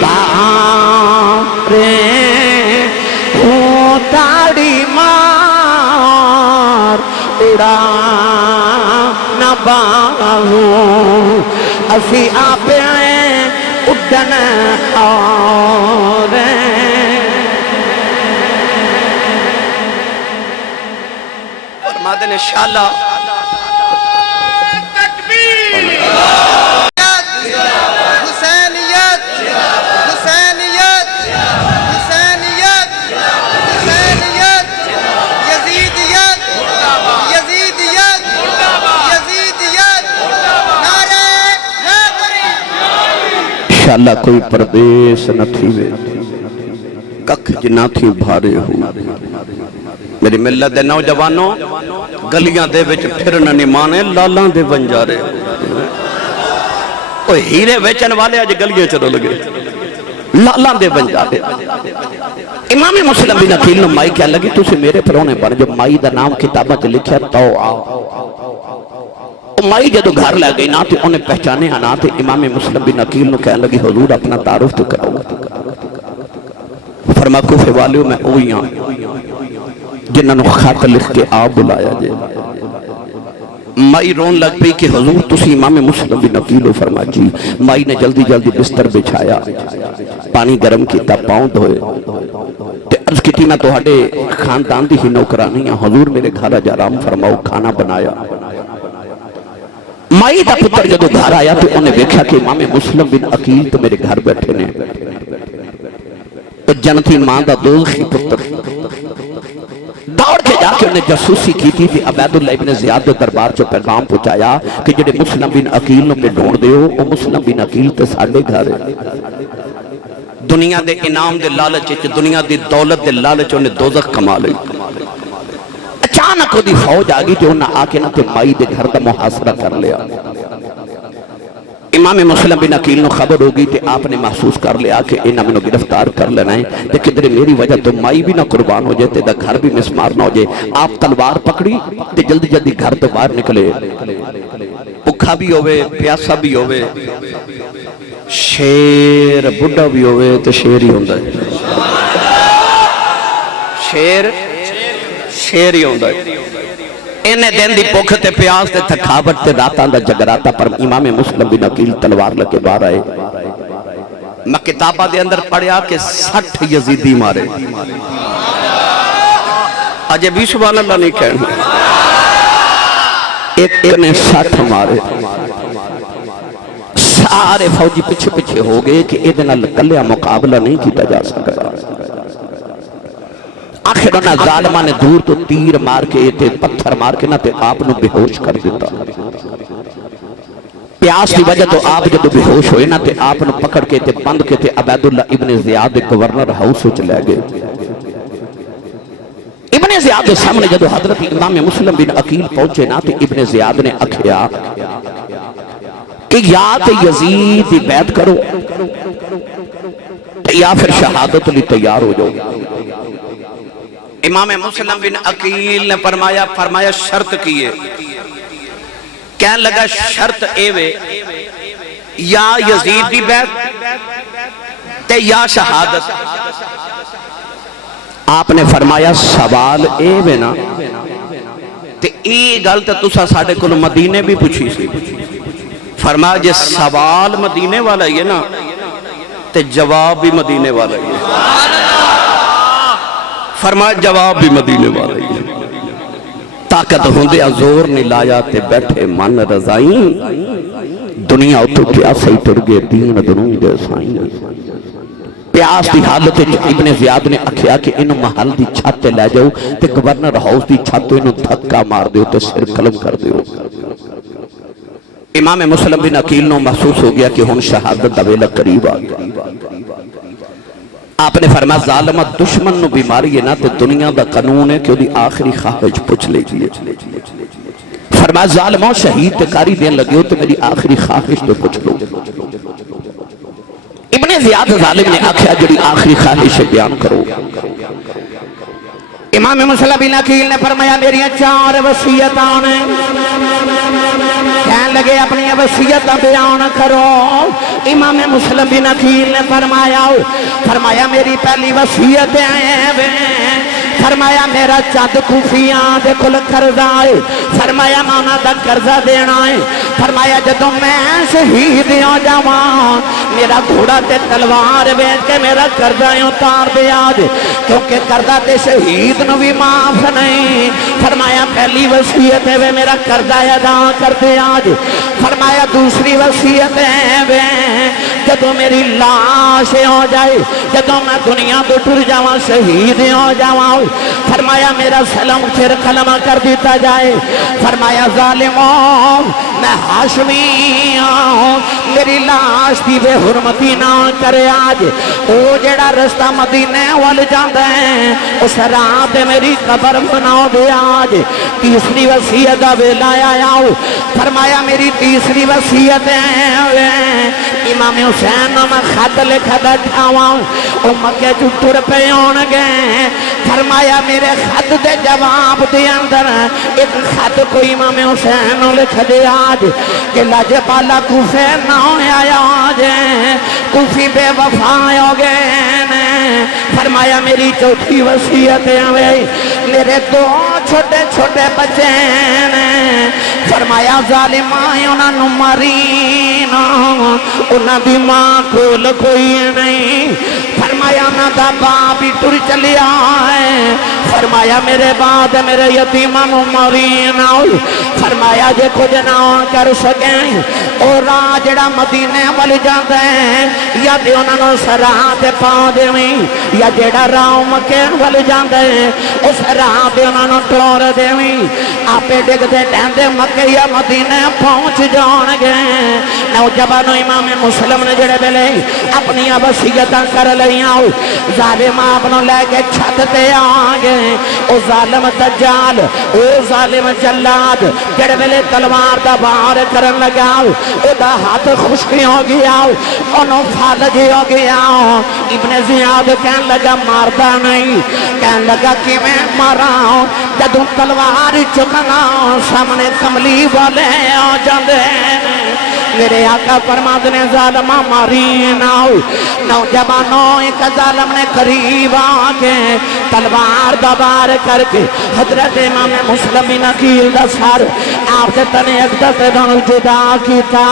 بارے او تاڑی مار اڑا نہ باہو اسی آپ آئیں اڈن اور فرماتے ہیں شالا انشاءاللہ کوئی پردیس نہ تھی وے ککھ جنا تھی بھارے ہو میری ملت دے نوجوانوں گلیاں دے وچ پھرنا نہیں مانے لالاں دے بنجارے اوہ ہیرے ویچن والے آج گلیاں چلو لگے لالاں دے بنجارے امام مسلم بن عقیل نے مائی کیا لگی تو سے میرے پرونے بن جو مائی دا نام کتابہ تے لکھیا تو مائی جدو گھر لے گئی نا تھی انہیں پہچانے آنا تھی امام مسلم بن عقیل نے کہنے لگی حضور اپنا تعارف تو کرو فرما کوفے والیوں میں اویاں جنہاں نے خط لکھ کے آپ بلایا جے مائی رون لگ پئی کہ حضور تسی امام مسلم بن عقیل فرما جی مائی نے جلدی جلدی بستر بچھایا پانی گرم کیتا پاؤں دھوئے تے عرض کیتی میں تو ہڈے خاندان دی ہی نوکرانی ہیں حضور میرے گھر جارام فرماؤ کھانا بنایا مائی دا پتر جدو گھر آیا تو انہیں دیکھا کہ امام مسلم بن عقیل تو میرے گھر بیٹھے نے تو جنتی ماں دا دوزخی پتر دوڑ کے جا کے انہیں جاسوسی کی تھی عبیداللہ ابن زیاد دربار جو پیغام پہنچایا کہ جڑے مسلم بن عقیل نے ڈھونڈ دیو وہ مسلم بن عقیل تے ساڑھے گھر دنیا دے انعام دے لالچ دنیا دی دولت دے لالچ انہیں دوزخ کما لئی اچانک دی فوج آگی جو انہیں آکے نہ تے مائی دے گھر دا محاصرہ کر لیا امام مسلم بن عقیل نے خبر ہوگی کہ آپ نے محسوس کر لیا کہ انہاں میں گرفتار کر لینا ہے تے کدھر میری وجہ تو مائی بھی نہ قربان ہو جائے تے دا گھر بھی مسمار نہ ہو جائے آپ تلوار پکڑی تے جلدی جلدی گھر تو باہر نکلے بکھا بھی ہوئے پیاسا بھی ہوئے شیر بڑھا بھی ہوئے تے شیر ہی ہوندہ ہے شیر ہی ہوندہ ہے انہیں دن دی پوکھ تے پیاس تے تھکاوٹ تے راتاں دا جگراتا پر امام مسلم بن عقیل تلوار لگے باہر آئے میں کتابہ دے اندر پڑھیا کہ 60 یزیدی مارے آجے بھی سبحان اللہ نہیں کہنے ایک نے 60 مارے سارے فوجی پچھے پچھے ہو گئے کہ ادنا کلیا مقابلہ نہیں کیتا جا سکتا آخر انہاں ظالمہ نے دور تو تیر مار کے تے پتھر مار کے نہ تے آپ نے بے ہوش کر دیتا پیاس کی وجہ تو آپ جب بے ہوش ہوئے نہ تے آپ نے پکڑ کے تے بند کے تے عبیداللہ ابن زیاد گورنر ہاؤس وچ لے گئے ابن زیاد سامنے جدو حضرت امام مسلم بن عقیل پہنچے نا تے ابن زیاد نے اکھیا کہ یا تے یزید دی بیعت کرو یا پھر شہادت لی تیار ہو جاؤ امام مسلم بن عقیل نے فرمایا شرط کیے کہنے لگا شرط ایوے یا یزید دی بیعت تے یا شہادت آپ نے فرمایا سوال ایوے نا تے ای گل تے تسا ساڑھے کل مدینے بھی پوچھی سی فرمایا جے سوال مدینے والا یہ نا تے جواب بھی مدینے والا ہی فرمایا جواب بھی مدینے والا ہی طاقت ہوندے زور نہیں لایا تے بیٹھے من رضائیں دنیا اتو پیاسے ٹر گئے دین دنوں دے سائیں پیاس دی حالت ابن زیاد نے اکھیا کہ انہوں محل دی چھت تے لے جاؤ تے گورنر ہاؤس دی چھت تو انہوں دھکا مار دیو تے سر قلم کر دیو امام مسلم بن عقیل نو محسوس ہو گیا کہ ہن شہادت دا ویلا قریب آ گیا آپ نے فرمایا ظالمت دشمن نو بیماری ہے نا تے دنیا دا قانون ہے کہ وہ دی آخری خواہش پوچھ لے جیے فرمایا ظالموں شہید تے کاری دین لگے ہو تو میری آخری خواہش تو پوچھ لو ابن زیاد ظالم نے آکھیا جڑی آخری خواہش بیان کرو امام مسلم بن عقیل نے فرمایا میری 4 وصیتاں نے کہنے لگے اپنی وصیت بیان کرو امام مسلم بن عقیل نے فرمایا میری پہلی وصیت ہے فرمایا میرا چند کوفیاں دے کل قرضہ ہے فرمایا مانا دا قرضہ دینا ہے فرمایا جدوں میں شہید ہو جاواں میرا گھوڑا تے تلوار بیچ کے میرا قرضہ اتار دے آج کیونکہ قرضہ تے شہید نو بھی معاف نہیں فرمایا پہلی وصیت ہے میرا قرضہ ادا کر دے آج فرمایا دوسری وصیت ہے جدوں میری لاش ہو جائے جدوں میں دنیا تو ٹر جاواں شہید ہو جاواں فرمایا میرا سلام پھر کلمہ کر دیتا جائے فرمایا ظالموں میں ہاشمی ہوں میری لاش دی بے حرمتی نہ کرے آج او جڑا رستہ مدینے وال جاندا ہے اس راہ تے میری قبر بناؤ دے آج تیسری وصیت دا ویلا آیا فرمایا میری تیسری وصیت ہے امام حسین نو میں خط لکھا بیٹھاواں او مکے چ ٹر پے ہون گے فرمایا میرے خط دے جواب دے اندر ایک خط کوئی امام حسین نو لکھ دے آج کہ لاجے بالا کوفے نہ آیا آج کوفی بے وفا ہو گئے فرمایا میری چوتھی وصیت ہے میرے 2 چھوٹے چھوٹے بچے فرمایا ظالمائیں انہاں نو مارین انہاں دی ماں کول کوئی نہیں فرمایا انہاں دا باپ ہی ٹر چلیا ہے فرمایا میرے بعد میرے یتیماں نو مارین فرمایا جے کچھ نہ کر سکیں اور راہ جڑا مدینے وال جاندا ہے یا تے انہاں نو سراہ تے پا دیویں یا جڑا راہ مکے وال جاندا ہے اس راہ تے انہاں نو ٹور دیویں آپے ڈگدے ڈیندے مکے یا مدینے پہنچ جان گے نوجوان امام مسلم نے جڑے ویلے اپنی وصیتاں کر لیاں ظالم آپ نو لے کے چھت تے آ گئے او ظالم دجال او ظالم جلاد جڑے ویلے تلوار دا وار کرن لگا او دا ہاتھ خشکی ہو گیا انہوں فالج ہو گیا ابن زیاد کہن لگا ماردا نہیں کہن لگا کہ میں مارا جدوں تلوار چکنا سامنے کملی والے آ جاندے میرے آقا فرماتے نے ظالمہ ماری نہ نوجوانوں ایک ظالم نے قریب آ کے تلوار دبار کر کے حضرت امام مسلم بن عقیل دا سر آپ سے تنے ایک دستے دونوں جدا کیتا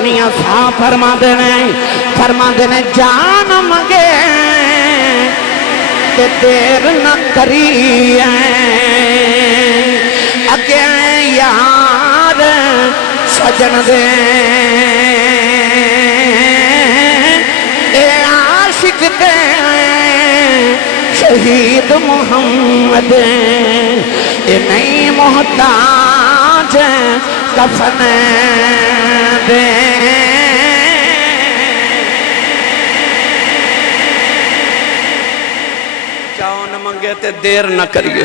میاں صاحب فرماتے نے جان مگے کہ دیر نہ کری اگے یار سجن دے اے عاشق دے شہید محمد یہ نہیں محتاج کفن دے چاہو نہ منگے تے دیر نہ کریے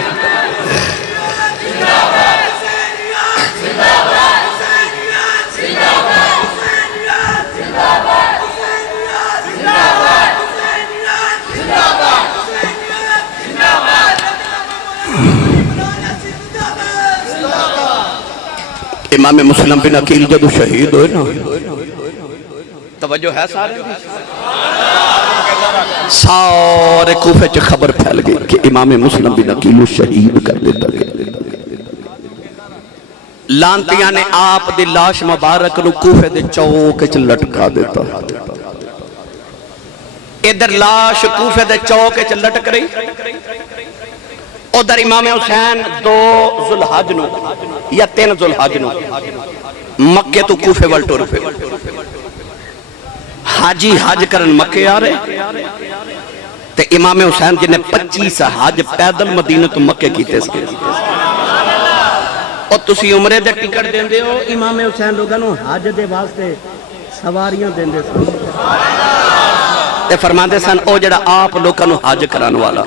امام مسلم بن عقیل جدو شہید ہوئے نا توجہ ہے سارے کوفے چ خبر پھیل گئی کہ امام مسلم بن عقیل شہید کر دیتا گیا لانتیاں نے آپ دی لاش مبارک نو کوفے دے چوک چ لٹکا دیتا ادھر لاش کوفے دے چوک چ لٹک رہی ادھر امام حسین 2 ذوالحج نو یا 3 ذوالحج نو مکے تو کوفے وال ٹر پے حاجی حج کرن مکے آ رہے تے امام حسین جن نے 25 حج پیدل مدینہ تو مکے کیتے سکے اور تسی عمرے دے ٹکٹ دین دے ہو امام حسین لوگاں نو حج دے واسطے سواریاں دین دے سن تے فرماندے سن او جڑا آپ لوگاں نو حج کران والا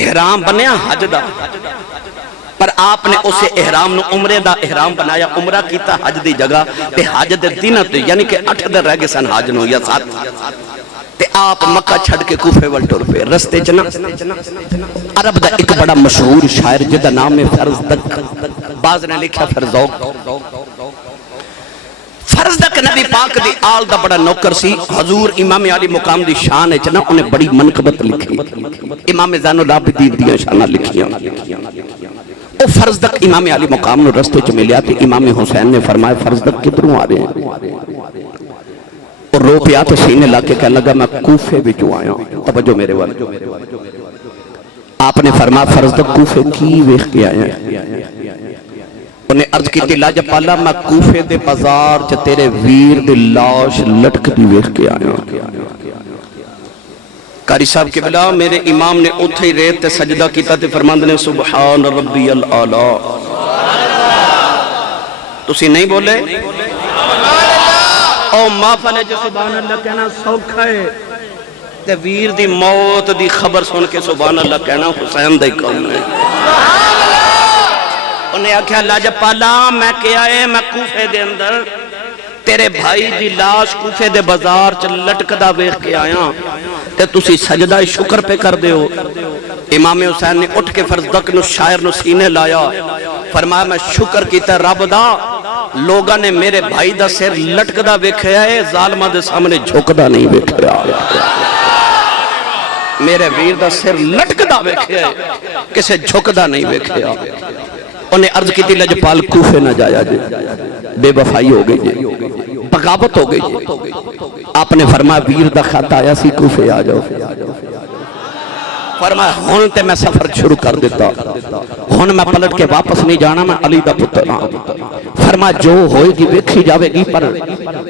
احرام بنیا حج دا پر آپ نے اسے احرام نو عمرے دا احرام بنایا عمرہ کیتا حج دی جگہ تے حج دے دن تے یعنی کہ 8 دن رہ گئے سن حج نو یا 7 تے آپ مکہ چھڑ کے کوفے وال ٹر پے رستے چ نا عرب دا ایک بڑا مشہور شاعر جدا نام ہے فرزدق بعض نے لکھا فرزوق فرزدق نبی پاک دی آل دا بڑا نوکر سی حضور امام علی مقام دی شان ہے چنا انہیں بڑی منقبت لکھی امام زین العابدین دیاں شانہ لکھیاں او فرزدق امام علی مقام نو رستے چ ملیا تے امام حسین نے فرمایا فرزدق کدھروں آ رہے ہیں اور رو پیا تو سینے لا کے کہنے لگا میں کوفے وچوں آیا توجہ میرے والے آپ نے فرمایا فرزدق کوفے کی ویکھ کے آیا انہیں عرض کی تھی لاجہ پالا میں کوفے دے بازار چ تیرے ویر دے لاش لٹک دی ویکھ کے آیا قاری صاحب کے بلا میرے امام نے اتھے ریت تے سجدہ کیتا تے فرماندے نے سبحان ربی العالی تسی نہیں بولے او محفل جو سبحان اللہ کہنا سوکھا ہے تے ویر دی موت دی خبر سن کے سبحان اللہ کہنا حسین دے کون ہے انہیں آکھیا اللہ جب پالا میں کیا ہے میں کوفے دے اندر تیرے بھائی دی لاش کوفے دے بازار چل لٹکدا ویکھ کے آیا تے تسی سجدہ شکر پہ کر دے ہو امام حسین نے اٹھ کے فرزدق نو شاعر نو سینے لایا فرمایا میں شکر کیتا رب دا لوگاں نے میرے بھائی دا سر لٹکدا ویکھیا ہے ظالماں دے سامنے جھکدا نہیں ویکھیا میرے ویر دا سر لٹکدا ویکھیا ہے کسے جھکدا نہیں ویکھیا انہیں عرض کی تھی لجپال کوفے نہ جایا جے بے وفائی ہو گئی جے بغاوت ہو گئی جے آپ نے فرمایا ویر دا خط آیا سی کوفے آ جاؤ فرمایا ہون تے میں سفر شروع کر دیتا ہون میں پلٹ کے واپس نہیں جانا میں علی دا پتر فرمایا جو ہوئے گی ویکھی جاوے گی پر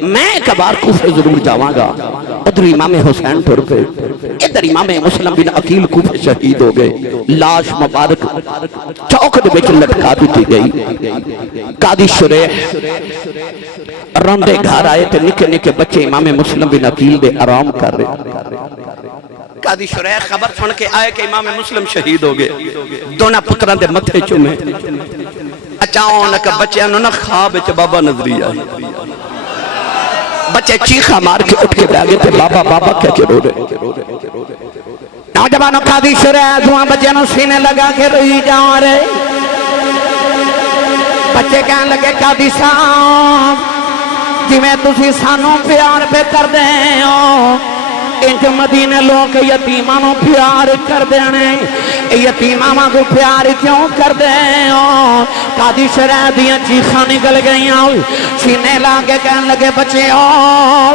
میں ایک بار کوفے ضرور جاواں گا ادھر امام حسین ٹر پہ ادھر امام مسلم بن عقیل کوفے شہید ہو گئے لاش مبارک چوک دے وچ لٹکا دی گئی قاضی شریح روندے گھر آئے تے نکے نکے بچے امام مسلم بن عقیل دے آرام کر رہے قاضی شریح خبر سن کے آئے کہ امام مسلم شہید ہو گئے دونوں پتران دے متھے چومے اچانک بچیاں نو نہ خواب وچ بابا نظری آئی بچے چیخا مار کے اٹھ کے بیٹھ گئے تھے بابا بابا کہہ کے رو رہے نوجوانوں قاضی شریح دعا بچے نو سینے لگا کے روئی جا رہے بچے کہنے لگے قاضی صاحب جی میں تسی سانوں پیار پہ کر دیں ہو انج مدینے لوگ یتیمانوں پیار کر دینے یتیمانوں کو پیار کیوں کر دیں ہو قاضی شریح دیاں چیخاں نکل گئیاں سینے لاگے کہنے لگے بچے ہو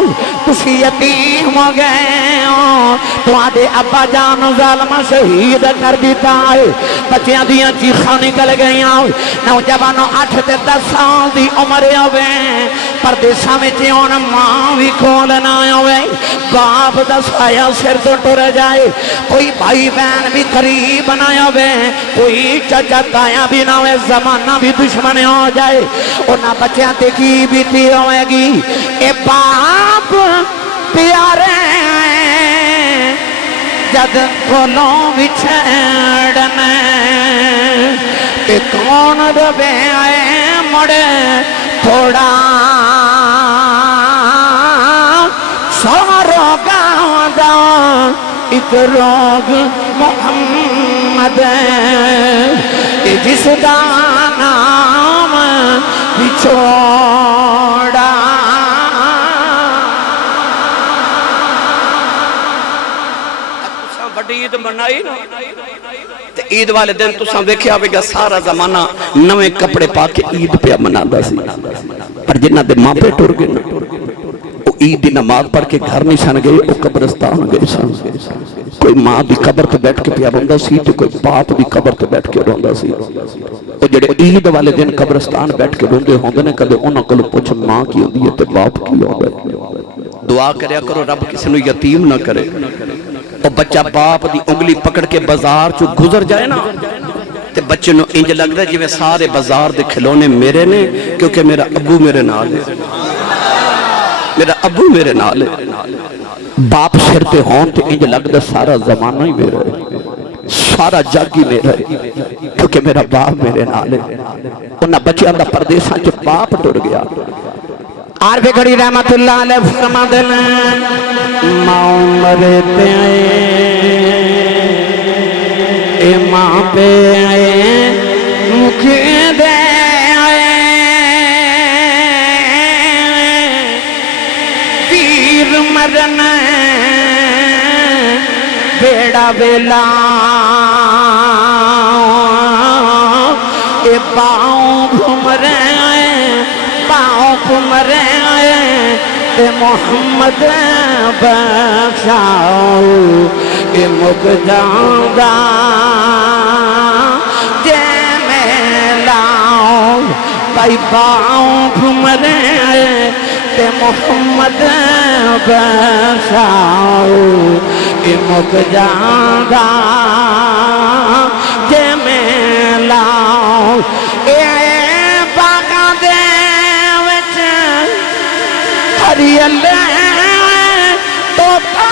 تسی یتیم ہو گئے ہو تواڈے ابا جان ظالم شہید کر دیتا ہے بچیاں دیاں چیخاں نکل گئیاں نوجوانوں 8 تے 10 سال دی عمر ہوے پردیساں وچ ہن ماں بھی کول نہ ہوے باپ دا سایہ سر تو ٹر جائے کوئی بھائی بہن بھی قریب نہ ہوے کوئی چچا تایا بھی نہ ہوے زمانہ بھی دشمن ہو جائے انہاں بچیاں تے کی بیتی ہوے گی اے باپ پیارے جد کولوں وچھڑنے تے کون دبے آئے مڑے تھوڑا سارو گاؤں دا ایک روگ محمد اے جس دا نام بچھوڑا بڑی عید منائی نا تے عید والے دن تساں ویکھیا ہوے گا سارا زمانہ نویں کپڑے پا کے عید پہ منادا سی پر جنہاں دے ماں پہ ٹر گئے وہ عید دی نماز پڑھ کے گھر نہیں سن گئے وہ قبرستان گئے سن کوئی ماں دی قبر تے بیٹھ کے پیا روندا سی تے کوئی باپ دی قبر تے بیٹھ کے روندا سی او جڑے عید والے دن قبرستان بیٹھ کے روندے ہوندے نے کدے انہاں کولوں پوچھ ماں کی ہوندی ہے تے باپ کی ہوندا ہے دعا کریا کرو رب کسی نو یتیم نہ کرے تو بچہ باپ دی انگلی پکڑ کے بازار چو گزر جائے نا تے بچے نو انج لگ رہا جی سارے بازار دے کھلونے میرے نے کیونکہ میرا ابو میرے نال ہے میرا ابو میرے نال ہے باپ سر تے ہون تے انج لگ رہا سارا زمانہ ہی میرا ہے سارا جگ ہی میرا ہے کیونکہ میرا باپ میرے نال ہے انہاں بچیاں دا پردیساں چ باپ ٹر گیا عارف گھڑی رحمت اللہ علیہ فرما دینا ماں مرتے آئے اے ماں پہ آئے مکھی دے آئے پیر مرن بیڑا بیلا اے پاؤں گھوم رہے آئے پاؤں گھوم رہے آئے تے محمد بخشاؤ اے مک جاؤں جے میں لاؤں بھائی پاؤں گھوم رہے آئے تے محمد بخشاؤ اے مک جاؤں جے میں لاؤں ہری اللہ توتا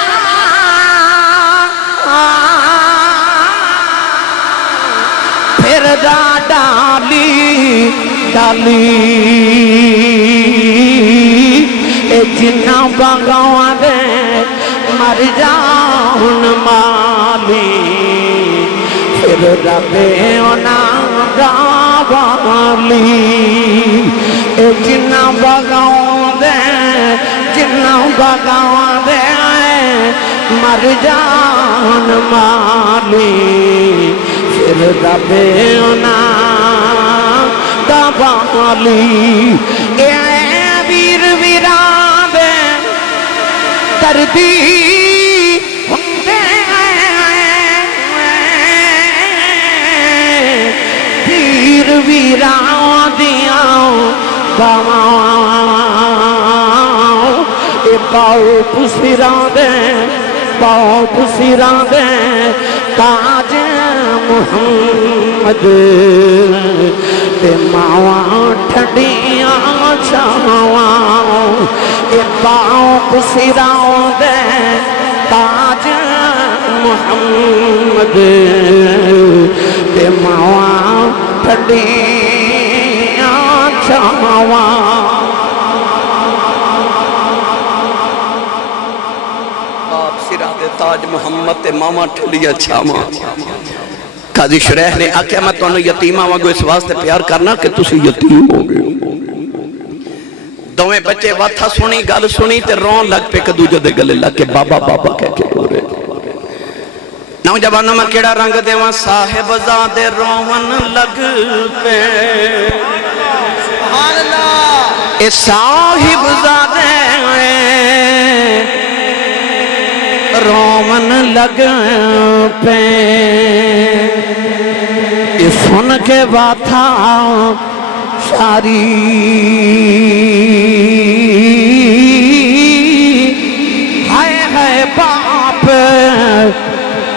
پھر ڈالی ڈالی اے جنہ بگاواں دے مر جاؤن مالی پھر ربے انہاں دا والی اے جنہ بگاواں دے جنہ بگاواں دے مر جان مالی پھر ربے انہاں دا والی اے ویر ویران دے دردی ہوندے ویر ویران دیاں باواں اے پاؤ پسیران دے پاؤ پسیران دے تاج محمد تے ماواں ٹھنڈیاں چھاواں اے پاؤ پسیران دے تاج محمد تے ماواں ٹھنڈیاں چھاواں تاج محمد تے ماما ٹھلیا چھاواں قاضی شریح نے آکھیا میں تانوں یتیماں وانگو اس واسطے پیار کرنا کہ تسی یتیم ہو گئے دوویں بچے واتھا سنی گل سنی تے رون لگ پہ دوجے دے گلے لگ کے بابا بابا کہہ کے رو رہے نوجوانوں میں کیڑا رنگ دیواں صاحب زادے رون لگ پہ سبحان اللہ اے صاحب زادے رومن لگ پہ یہ سن کے باتاں شاری ہائے ہائے باپ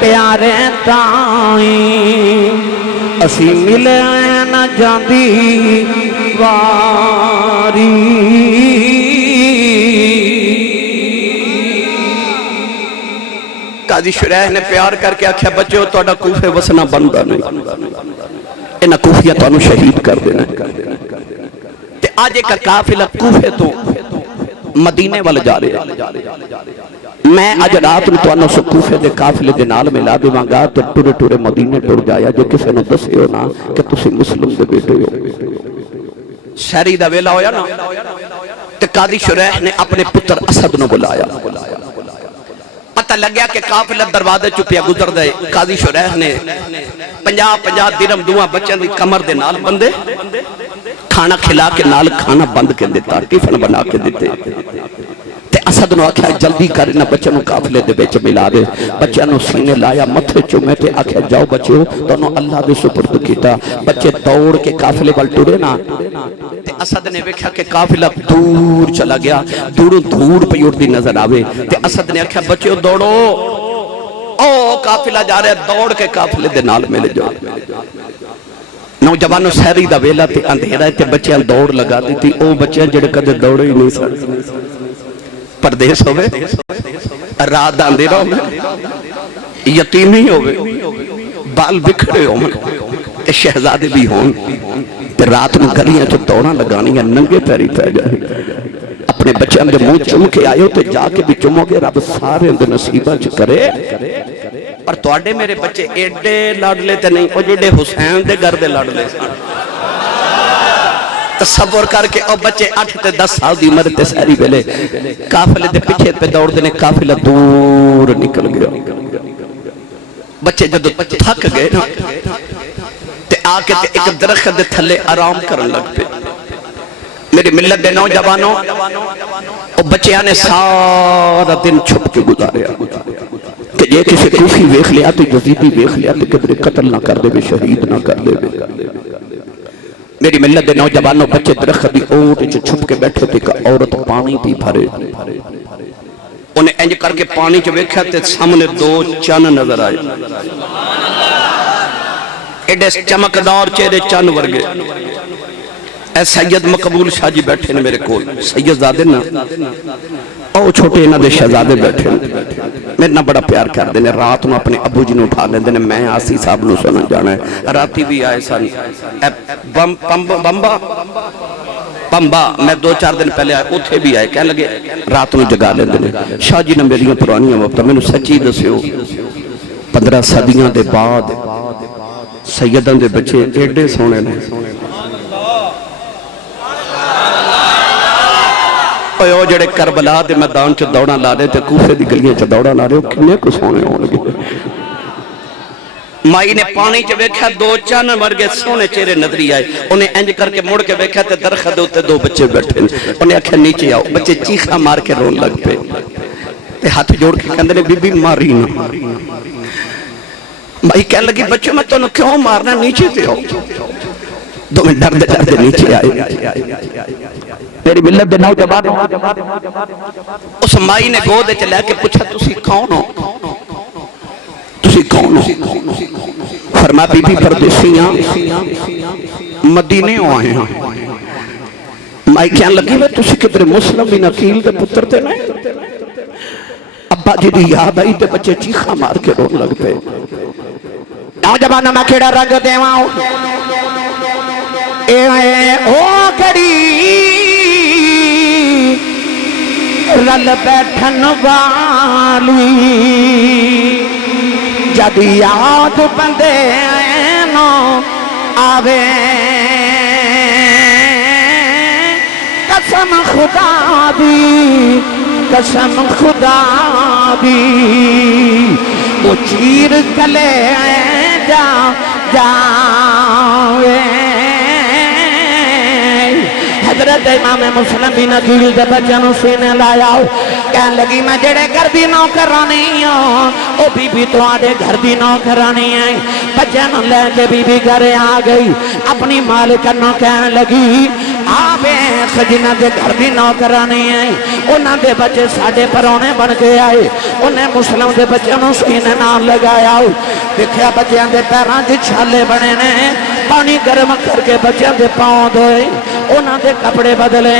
پیارے تائیں اسی ملے نہ جاندی واری قاضی شریح نے پیار کر کے آکھیا بچے توڑا کوفے وسنا بندہ نہیں انہا کوفیہ تو انہوں شہید کر دینا تے آج ایک قافلہ کوفے تو مدینے والے جا رہے میں آج رات میں تو انہوں سے کوفے دے قافلے دے نال ملا دے مانگا تو ٹورے ٹورے مدینے ٹور جایا جو کسے نے دسے ہو نا کہ تسی مسلم دے بیٹے ہو شہری دا ویلا ہویا نا تے قاضی شریح نے اپنے پتر اسد نو بلایا پتہ لگیا کہ قافلہ دروازے چپیا گزر دے قاضی شریح نے 50 درم دوہاں بچوں دی کمر دے نال بندے کھانا کھلا کے نال کھانا بند کے دیتا ٹیفن بنا کے دیتے تے اسد نو آکھیا جلدی کرنا بچوں قافلے دے بیچ ملا دے بچوں نو سینے لایا متھے چومے تے آکھیا جاؤ بچوں دونوں اللہ دے سپرد کیتا بچے دوڑ کے قافلے وال ٹرے نا تے اسد نے ویکھیا کہ قافلہ دور چلا گیا دوروں دھوڑ پئی اڑدی نظر آوے تے اسد نے آکھیا بچوں دوڑو او قافلہ جا رہے دوڑ کے قافلے دے نال مل جاؤ نوجوانوں سہری دا ویلا تے اندھیرا تے بچیاں دوڑ لگا دی تھی او بچیاں جڑے کدے دوڑے ہی نہیں سن پردیس ہوئے رات دا اندھیرا ہوئے یتیمی ہوئے بال بکھڑے ہوئے تے شہزادے بھی ہوں تے رات میں گلیاں تو دوڑاں لگانی ہیں ننگے پیری پہ جائے اپنے بچیاں دے منہ چم کے آئے ہو تے جا کے بھی چمو گے رب سارے اندر نصیبہ چ کرے پر توڑے میرے بچے ایڈے لڑ لیتے نہیں او جڑے حسین دے گھر دے لڑ لے تصور کر کے او بچے 8 تے 10 سال دی عمر تے سہری ویلے قافلے دے پیچھے پہ دوڑ دینے قافلہ دور نکل گیا بچے جدو تھک گئے نا تے آکے تے ایک درخت دے تھلے آرام کرن لگ پہ میری ملت دے نوجوانوں او بچیاں نے سارا دن چھپ کے گزاریا کہ یہ کسی کوفی ویکھ لیا تو یزیدی ویکھ لیا تو کبھی قتل نہ کر دے بھی شہید نہ کر دے بھی میری ملت دے نوجوانوں بچے درخت دی اوٹ چھپ کے بیٹھے تھے کہ عورت پانی پی بھرے انہیں انج کر کے پانی جو ویکھا تے سامنے 2 چن نظر آئے ایڈے چمکدار چہرے چن ورگے اے سید مقبول شاہ جی بیٹھے نے میرے کول سید زادے نا او چھوٹے انہاں دے شہزادے بیٹھے میرے نا بڑا پیار کر دینے رات میں اپنے ابو جی نو اٹھا لیندے نے میں آسی صاحب نو سنن جانا ہے راتی بھی آئے سن پمبا میں 2-4 دن پہلے آئے اتھے بھی آئے کہنے لگے رات میں جگا لیندے نے شاہ جی نے میری پرانیاں وقت میں نو سچی دسیو 15 صدیاں دے بعد سیدان دے بچے ایڈے سونے نے او جڑے کربلا دے میدان چ دوڑاں لا رہے تے کوفے دی گلیاں چ دوڑاں لا رہے ہو کنے کو سونے ہون گے مائی نے پانی چ ویکھیا 2 چن ورگے سونے چہرے نظری آئے انہیں انج کر کے مڑ کے ویکھیا تے درخت دے اوتے 2 بچے بیٹھے انہیں آکھیا نیچے آؤ بچے چیخا مار کے رون لگ پے تے ہاتھ جوڑ کے کہندے نے بی بی ماری نہ مائی کہنے لگی بچوں میں تانوں کیوں مارنا نیچے تے آؤ دو میں ڈر دے نیچے آئے میری ملت دے نوجوانوں اس مائی نے گود وچ لے کے پوچھا تسی کون ہو تسی کون ہو فرمایا بی بی پردیسیاں مدینے آئے ہیں مائی کہنے لگی میں تسی کدھر مسلم بن عقیل دے پتر تے نہیں ابا جی دی یاد آئی تے بچے چیخا مار کے رون لگ پے نوجوانوں میں کیڑا رنگ دیواں اے او کڑی رل بیٹھن والی جد یاد بندے نو آوے قسم خدا دی قسم خدا دی وہ چیر کلے جاوے हजरत इमाम मुस्लिम बिन अकील दे बच्चों नूं सीने लाया कहन लगी मैं जेड़े घर दी नौकरानी हाँ वो बीबी तुहाडे घर दी नौकरानी है बच्चों नूं लैके बीबी घर आ गई अपनी मालिक नूं कहन लगी आ वेख जिन्हां दे घर दी नौकरानी है उन्हां दे बच्चे साडे परौणे बन के आए उन्हें मुस्लिम दे बच्चों नूं सीने नाल लगाया देखिया बच्चों के पैरों च छाले बने ने पानी गर्म करके बच्चों के पाँव धोए उन्होंने कपड़े बदले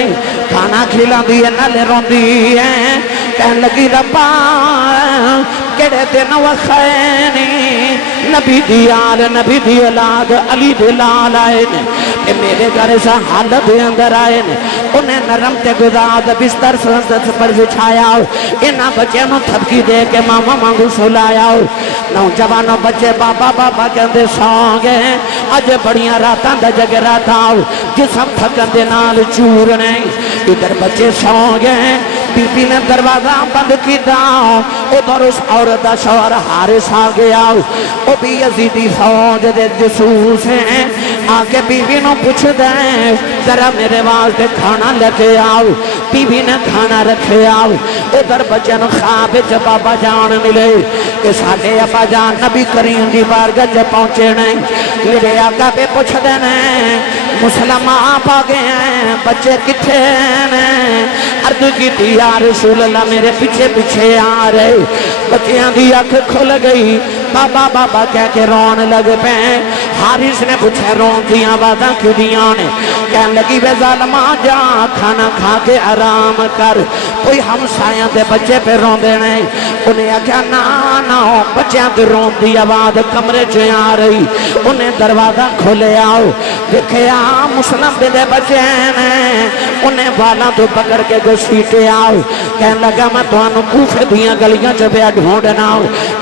खाना खिलाती है नाले रोंदी है कहन लगी रब्बा केड़े दिन वखाए नबी दी आल नबी दी औलाद अली दे लाल आए ने ते मेरे घर सा हालत दे अंदर आए ने उन्हें नरम ते गुदाद बिस्तर संसद पर बिछाया इन्हां बच्चों नूं थपकी दे के मामा वांगू सुलाया नौजवानों बच्चे बाबा बाबा कहते सौ गए अज बड़ियां रातां दा जगराता जिसम थकन दे नाल चूर ने इधर बच्चे सौ गए बीबी ने दरवाजा बंद किया उधर उस औरत का शौहर हारिस आ गया वो भी यजीदी फौज दे जसूस है आके बीबी नूं पुछदा है जरा मेरे वास्ते खाना लेके आओ बीबी ने खाना रखे आओ उधर बच्चे नूं ख्वाब च बाबा जान मिले कि साडे अब्बा जान नबी करीम दी बारगाह च पहुंचे ने मेरे आका पे पुछदे ने मुसलमान आप आ गए हैं बच्चे किथे ने अर्ज की या रसूल अल्लाह मेरे पीछे पीछे आ रहे बच्चियां दी अख खुल गई बाबा बाबा कह के रोन लग पे हारिस ने पूछा रोन दी आवाज़ां क्यों ने कहन लगी वे जालमा जा खाना खा के आराम कर कोई हमसाया दे बच्चे पे रोंदे ने उन्हें आख्या ना ना बच्चों के रोन की आवाज़ कमरे च आ रही उन्हें दरवाजा खोलिया देखिया मुस्लिम दे बच्चे ने उन्हें बालों तो पकड़ के घसीटे आओ कहन लगा मैं तुहानू कूफे दियां गलियां च पिया ढूंढना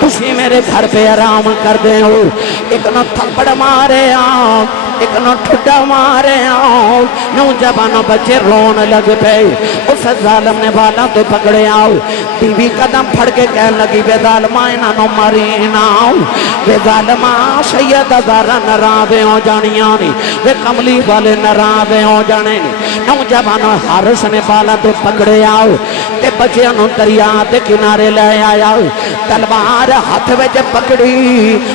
तुसी मेरे घर पे आराम कर दे हो एक न थप्पड़ मारे आओ एक न ठुड्डा मारे आओ नौजवानों बच्चे रोन लग पे उस जालम ने बालों तो पकड़े आओ बीवी कदम फड़ के कहन लगी वे जालमा इन्हों मारी ना वे जालमा सैयद हज़ारा नाराज़ हो जानियां नी वे कमली वाले नाराज़ हो जाने नौजवानों हारिस ने बालों तो पकड़े आओ ते बच्चों नूं दरिया के किनारे ले आया तलवार हाथ में पकड़ी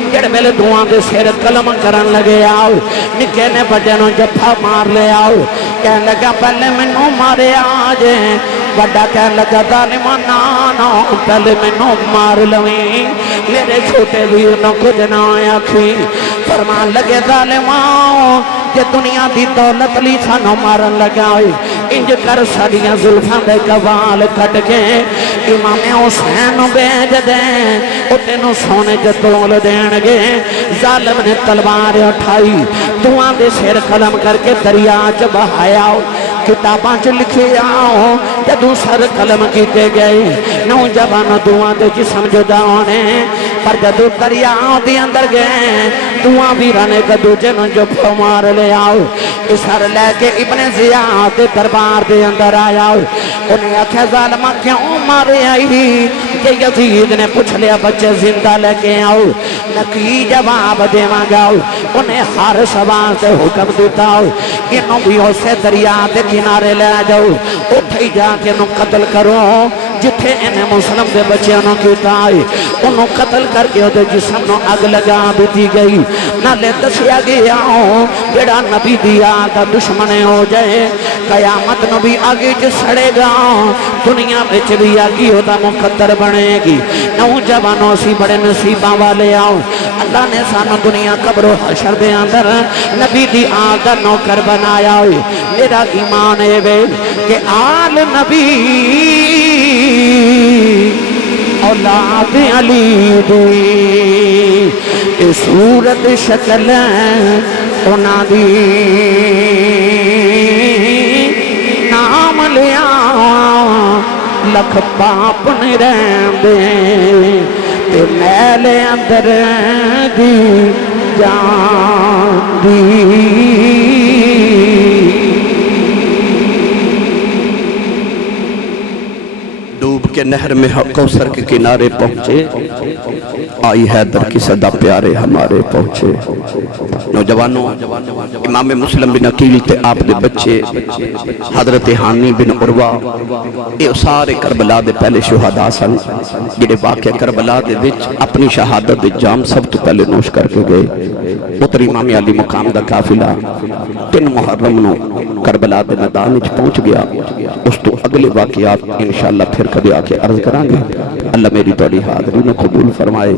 जिहड़े वेले दुआं दे सिर कलम करन लगे आओ निक्के ने बड़े नूं जफ्फा मार ले आओ कहन लगा पहले मैनू मारे जे बड़ा कहन लगा जालिमा ना ना पहले मैनू मार लवीं मेरे छोटे वीर नूं कुछ ना आखी फरमान लगे जालिमा जे दुनिया की दौलत ली सानू मारन लगा इंज कर साडियां जुल्फां दे कवाल कट के इमाम हुसैन बेच दे तेनों सोने च तोल देंगे जालिम ने तलवार उठाई दुआं दे सिर कलम करके दरिया च बहाया किताबां च लिखे आओ जदों सर कलम किए गए नौजवान दुआं दे जिस्म जुदा होने पर जदों दरिया दे अंदर गए दुआं वीरां ने एक दूजे नूं जफ्फा मार ले आओ सर लैके इब्ने ज़ियाद दे दरबार दे अंदर आया उन्हें आख्या जालिमा क्यों मारे आई कि यजीद ने पूछ लिया बच्चे जिंदा लेके आओ नकी जवाब देवांगा उन्हें हर सवाल से हुक्म दिता इन्हों भी उसे दरिया के किनारे ले जाओ उथे जाके कत्ल करो जिथे इन्हें मुस्लिम के बच्चों ने किया उन्होंने कत्ल करके वो जिस्म नूं अग लगा दी गई नाले दसिया गया बेड़ा नबी दी आग दुश्मन हो जाए कयामत नूं भी आगे च सड़ेगा दुनिया में भी आगी होता मुकद्दर बनेगी नौजवानों असी बड़े नसीबा वाले आओ अल्लाह ने सानू दुनिया कब्रो हशर दे अंदर नबी दी आग दा नौकर बनाया होए मेरा ईमान है वे कि आल नबी औलाद अली दी सूरत शक्ल उन्हां दी नाम लिया लख पाप नहीं रहंदे ते मैल अंदर दी जांदी डूब के नहर में कौसर के किनारे पहुंचे آئی حیدر کی صدا پیارے ہمارے پہنچے۔ نوجوانوں، امام مسلم بن عقیل تے آپ دے بچے حضرت ہانی بن عروہ، یہ سارے کربلا دے پہلے شہداء سن جنہیں واقع کربلا دے وچ اپنی شہادت دے جام سب تو پہلے نوش کر کے گئے۔ پتر امام علی مقام دا قافلہ 3 محرم نو کربلا دے میدان وچ پہنچ گیا۔ اس تو اگلے واقعات انشاءاللہ پھر کبھی آ کے عرض کریں گے۔ اللہ میری توڑی حاضری میں قبول فرمائے۔